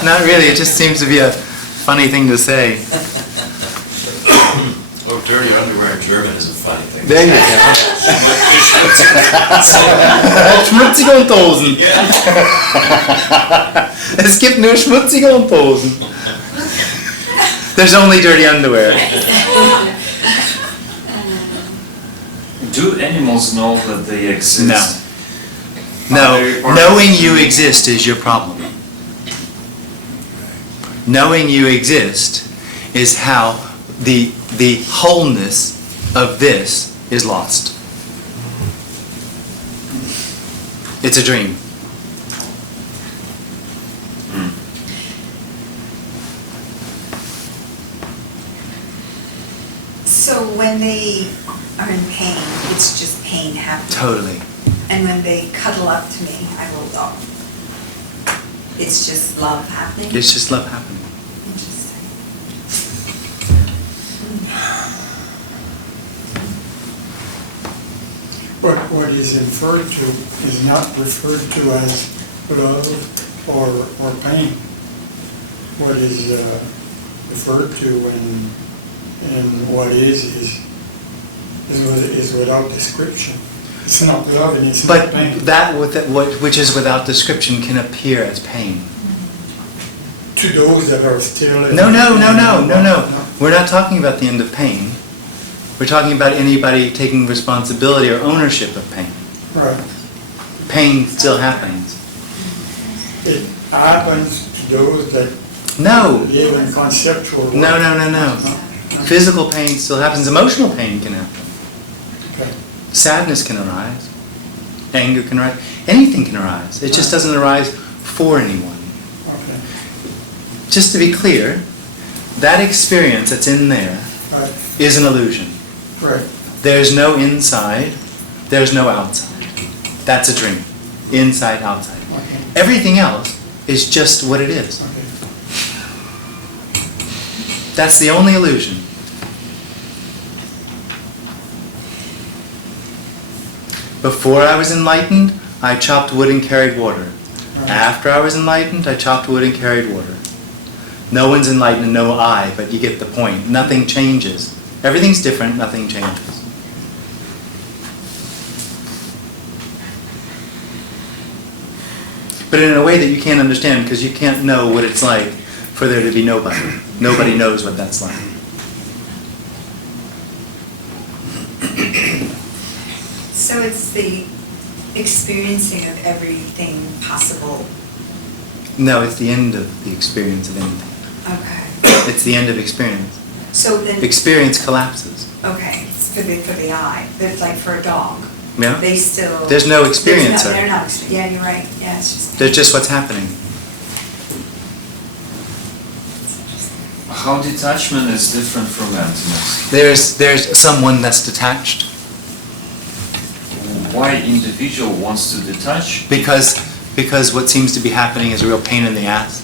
Not really. It just seems to be a funny thing to say. Oh, dirty underwear in German is a funny thing. There you go. Schmutzige Unterhosen. Es gibt nur schmutzige Unterhosen. There's only dirty underwear. Do animals know that they exist? No. No, knowing you exist is your problem. Knowing you exist is how the wholeness of this is lost. It's a dream. So when they are in pain, it's just pain happening. Totally. And when they cuddle up to me, I will go. It's just love happening. It's just love happening. Interesting. But what is inferred to is not referred to as love or pain. What is referred to in what is without description. It's not love and it's But not pain. that which is without description can appear as pain. To those that are still... No. We're not talking about the end of pain. We're talking about anybody taking responsibility or ownership of pain. Right. Pain still happens. It happens to those that No. live in conceptual world. No. Physical pain still happens. Emotional pain can happen. Okay. Sadness can arise. Anger can arise. Anything can arise. It just doesn't arise for anyone. Okay. Just to be clear, that experience that's in there Right. is an illusion. Right. There's no inside, there's no outside. That's a dream. Inside, outside. Okay. Everything else is just what it is. Okay. That's the only illusion. Before I was enlightened, I chopped wood and carried water. Right. After I was enlightened, I chopped wood and carried water. No one's enlightened, no I, but you get the point. Nothing changes. Everything's different, nothing changes. But in a way that you can't understand because you can't know what it's like for there to be nobody. Nobody knows what that's like. So it's the experiencing of everything possible. No, it's the end of the experience of anything. Okay. It's the end of experience. So then, Experience collapses. okay, for the eye, but like for a dog, Yeah? they still. There's no experience of it. They're not, yeah, you're right, yeah, it's just. There's just what's happening. How detachment is different from emptiness? There's someone that's detached. Why individual wants to detach? Because what seems to be happening is a real pain in the ass.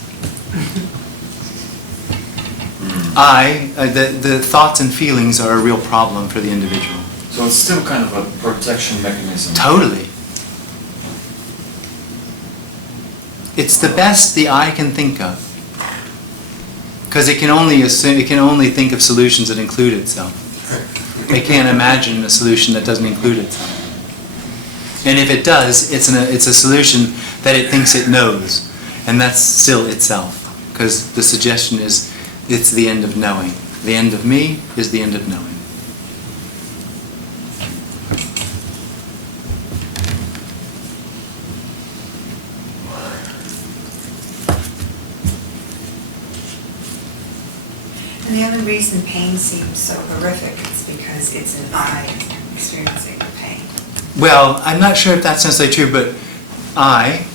The thoughts and feelings are a real problem for the individual. So it's still kind of a protection mechanism. Totally. It's the best the eye can think of. Because it can only think of solutions that include itself. It can't imagine a solution that doesn't include itself. And if it does, it's a solution that it thinks it knows, and that's still itself. Because the suggestion is, it's the end of knowing. The end of me is the end of knowing. And the other reason pain seems so horrific is because it's an eye experiencing the pain. Well, I'm not sure if that's necessarily true, but I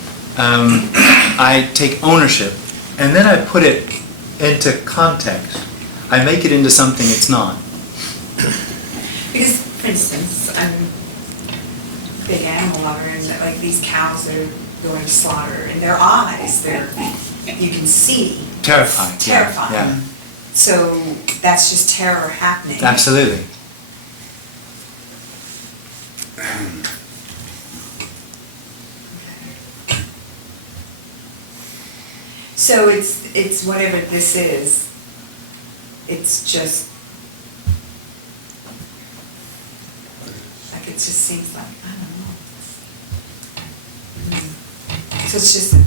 take ownership, and then I put it into context. I make it into something it's not. Because, for instance, I'm a big animal lover, and like these cows that are going to slaughter, in their eyes, you can see. Terrifying. It's terrifying. Yeah. So that's just terror happening. Absolutely. So it's whatever this is, it's just, like it just seems like, I don't know. So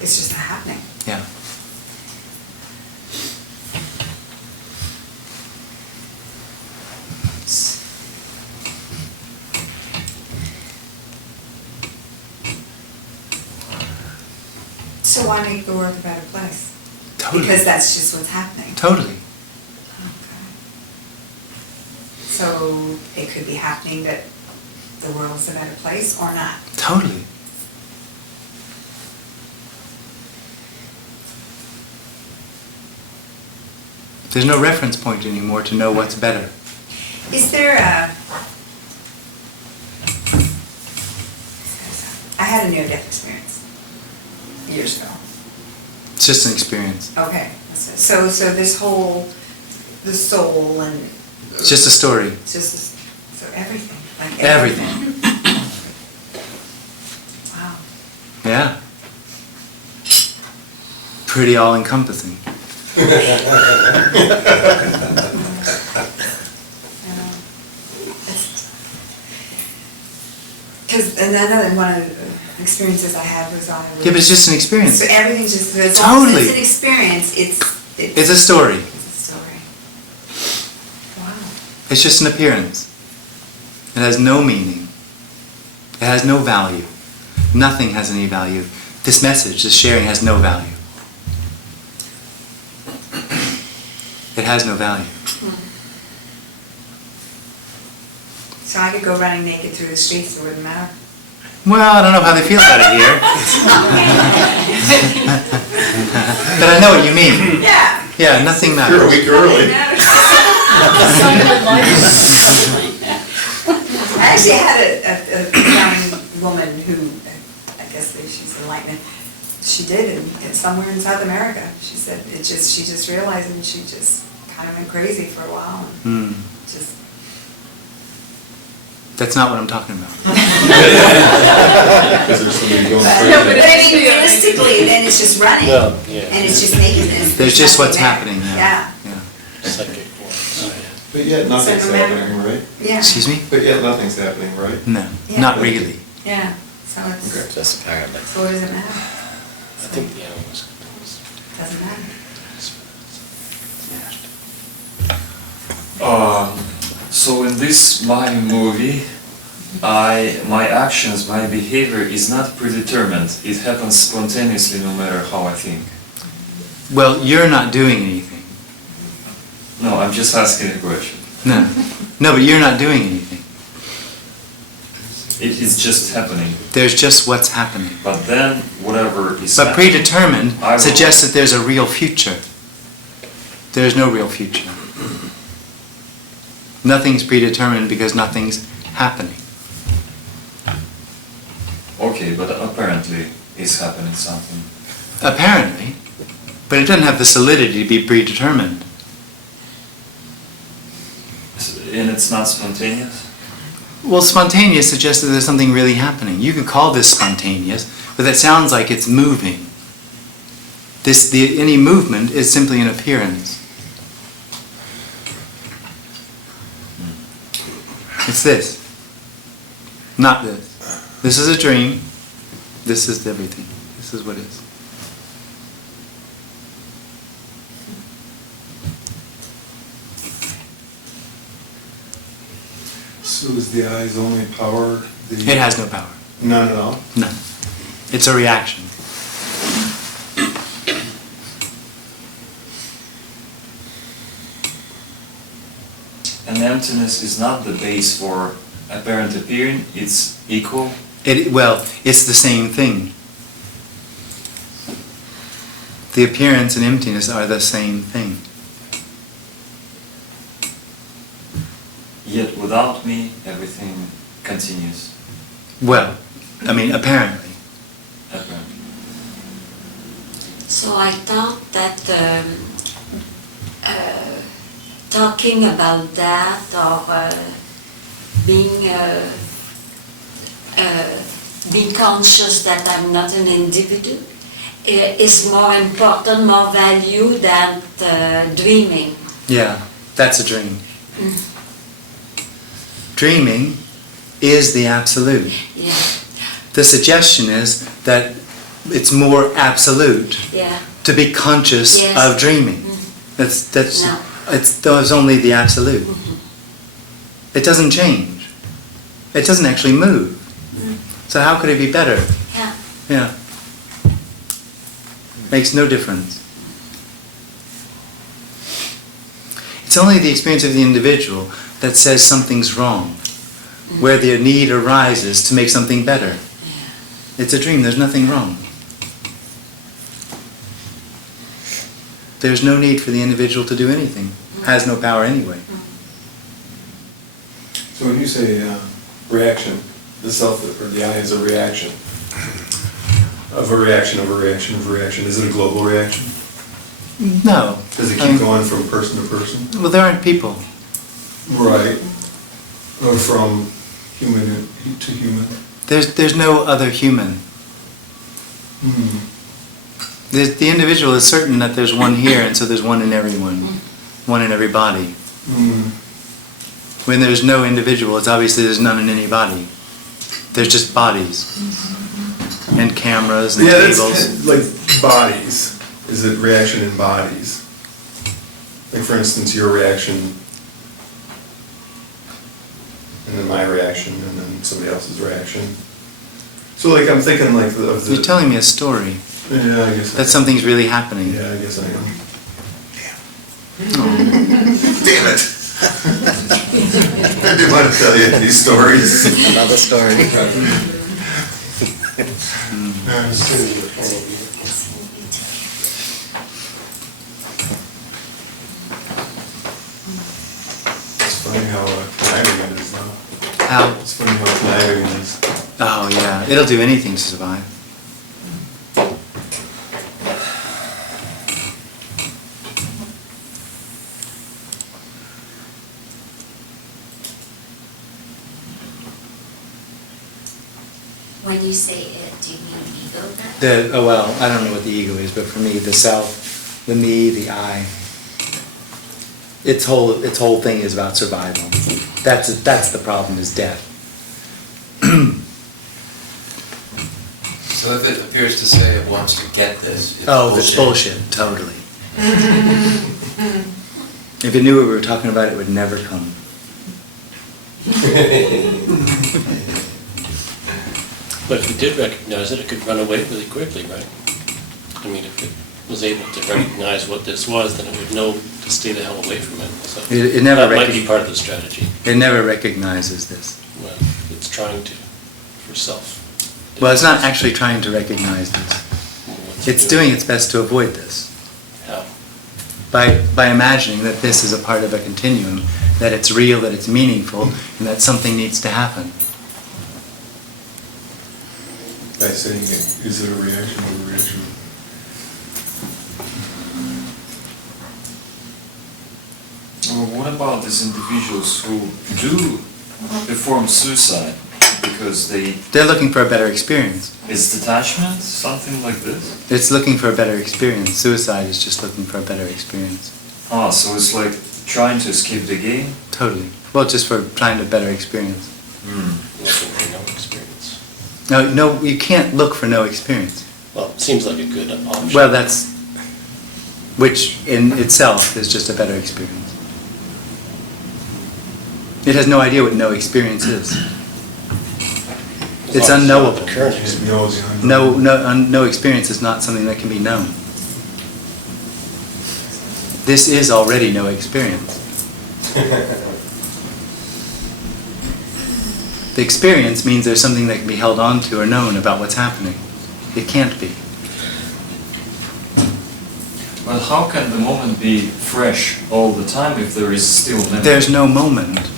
it's just happening. Yeah. So why make the world a better place? Totally. Because that's just what's happening. Totally. Okay. So it could be happening that the world's a better place or not. Totally. There's no reference point anymore to know what's better. Is there I had a near-death experience years ago. It's just an experience. Okay, so this whole, the soul and. It's just a story. It's just, so everything, like Everything. Wow. Yeah. Pretty all-encompassing. Because another one of the experiences I had was on. Yeah, but it's just an experience. So everything's just, as long as Totally. it's an experience, It's a story. It's a story. Wow. It's just an appearance. It has no meaning. It has no value. Nothing has any value. This message, this sharing has no value. It has no value. So I could go running naked through the streets, it wouldn't matter. Well, I don't know how they feel about it here. But I know what you mean. Yeah. Yeah, nothing matters. You're a week early. I actually had a young woman who, I guess she's enlightened, she did in somewhere in South America. She said she just realized and she just kind of went crazy for a while. And just. That's not what I'm talking about. Because there's somebody going No, but crazy. I mean, realistically, then it's just running, Well, yeah. and it's just making this. There's just what's nothing happening there. now. Yeah, Psychic force. But yet nothing's So no matter- happening, right? yeah. Excuse me? But yet nothing's happening, right? No, Yeah. not really. Yeah, so it's, Okay. Just apparently. so what does it matter? I think the animals. Doesn't matter. So in this my movie, my actions, my behavior is not predetermined. It happens spontaneously no matter how I think. Well, you're not doing anything. No, I'm just asking a question. No. No, but you're not doing anything. It is just happening. There's just what's happening. But then, whatever is But happening, predetermined I will- suggests that there's a real future. There's no real future. Nothing's predetermined because nothing's happening. Okay, but apparently is happening something. Apparently. But it doesn't have the solidity to be predetermined. And it's not spontaneous? Well, spontaneous suggests that there's something really happening. You can call this spontaneous, but that sounds like it's moving. Any movement is simply an appearance. It's this, not this. This is a dream. This is everything. This is what is. So is the eye's only power the... It has no power. None at all? None. It's a reaction. And emptiness is not the base for apparent appearing, it's equal. It's the same thing. The appearance and emptiness are the same thing. Yet without me, everything continues. Well, I mean, apparently. Apparently. So I thought that talking about that or being conscious that I'm not an individual is more important, more value than dreaming. Yeah, that's a dream. Dreaming is the absolute. Yeah. The suggestion is that it's more absolute Yeah. to be conscious Yes. of dreaming. That's No. There's only the absolute. It doesn't change. It doesn't actually move. So how could it be better? Yeah. Yeah. Makes no difference. It's only the experience of the individual that says something's wrong, where the need arises to make something better. It's a dream, there's nothing wrong. There's no need for the individual to do anything. Has no power anyway. So when you say reaction, the self or the I is a reaction of a reaction of a reaction of a reaction. Is it a global reaction? No. Does it keep going from person to person? Well, there aren't people. Right. Or from human to human? There's no other human. The individual is certain that there's one here, and so there's one in everyone, one in every body. When there's no individual, it's obviously there's none in any body. There's just bodies and cameras and tables. That's like bodies. Is it reaction in bodies? Like for instance, your reaction, and then my reaction, and then somebody else's reaction. So like I'm thinking like of the... You're telling me a story. Yeah, I guess. That something's really happening. Yeah, I guess I am. Damn it! I didn't want to tell you these stories. Another story. It's funny how conniving it is though. How? It's funny how conniving it is. Oh yeah, it'll do anything to survive. When you say it, do you mean ego? Well, I don't know what the ego is, but for me, the self, the me, the I, its whole thing is about survival. That's the problem, is death. So if it appears to say it wants to get this, it's That's bullshit, totally. If it knew what we were talking about, it would never come. But if you did recognize it, it could run away really quickly, right? I mean, if it was able to recognize what this was, then it would know to stay the hell away from it. So It never that might be part of the strategy. It never recognizes this. Well, it's trying to, for self. Well, it's not actually trying to recognize this. What's It's doing its best to avoid this. How? By imagining that this is a part of a continuum, that it's real, that it's meaningful, and that something needs to happen. By saying, is it a reaction or a reaction? Well, what about these individuals who do perform suicide because They're looking for a better experience. Is detachment something like this? It's looking for a better experience. Suicide is just looking for a better experience. Ah, so it's like trying to escape the game? Totally. Well, just for trying to better experience. Looking for no experience. No, you can't look for no experience. Well, it seems like a good option. Well, which in itself is just a better experience. It has no idea what no experience is. It's unknowable. Current experience. No experience is not something that can be known. This is already no experience. The experience means there's something that can be held on to or known about what's happening. It can't be. Well, how can the moment be fresh all the time if there is still memory? There's no moment.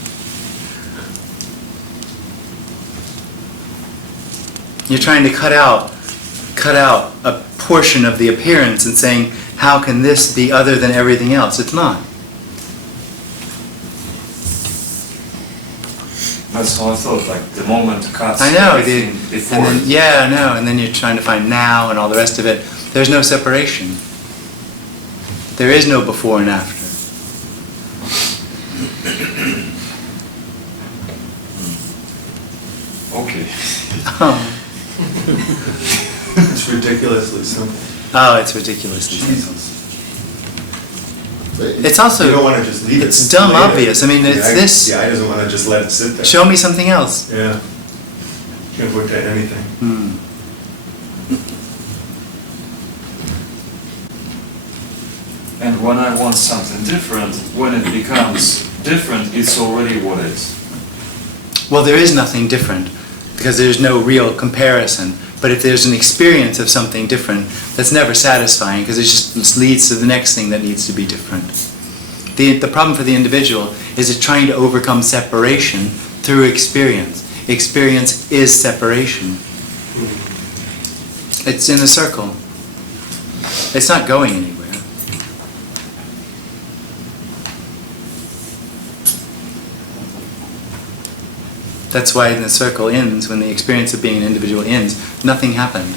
You're trying to cut out a portion of the appearance and saying, how can this be other than everything else? It's not. That's how I thought, like the moment cuts I know, everything before. and then, yeah, I know, and then you're trying to find now and all the rest of it. There's no separation. There is no before and after. Okay. Oh. It's ridiculously simple. Oh, it's ridiculously simple. But It's also, you don't want to just leave it. it's dumb lay it. obvious. I mean, it's this. The eye doesn't want to just let it sit there. Show me something else. Yeah. Can't look at anything. And when I want something different, when it becomes different, it's already what it is. Well, there is nothing different because there's no real comparison. But if there's an experience of something different, that's never satisfying because it just leads to the next thing that needs to be different. The problem for the individual is it's trying to overcome separation through experience. Experience is separation. It's in a circle. It's not going anywhere. That's why the circle ends, when the experience of being an individual ends, nothing happened.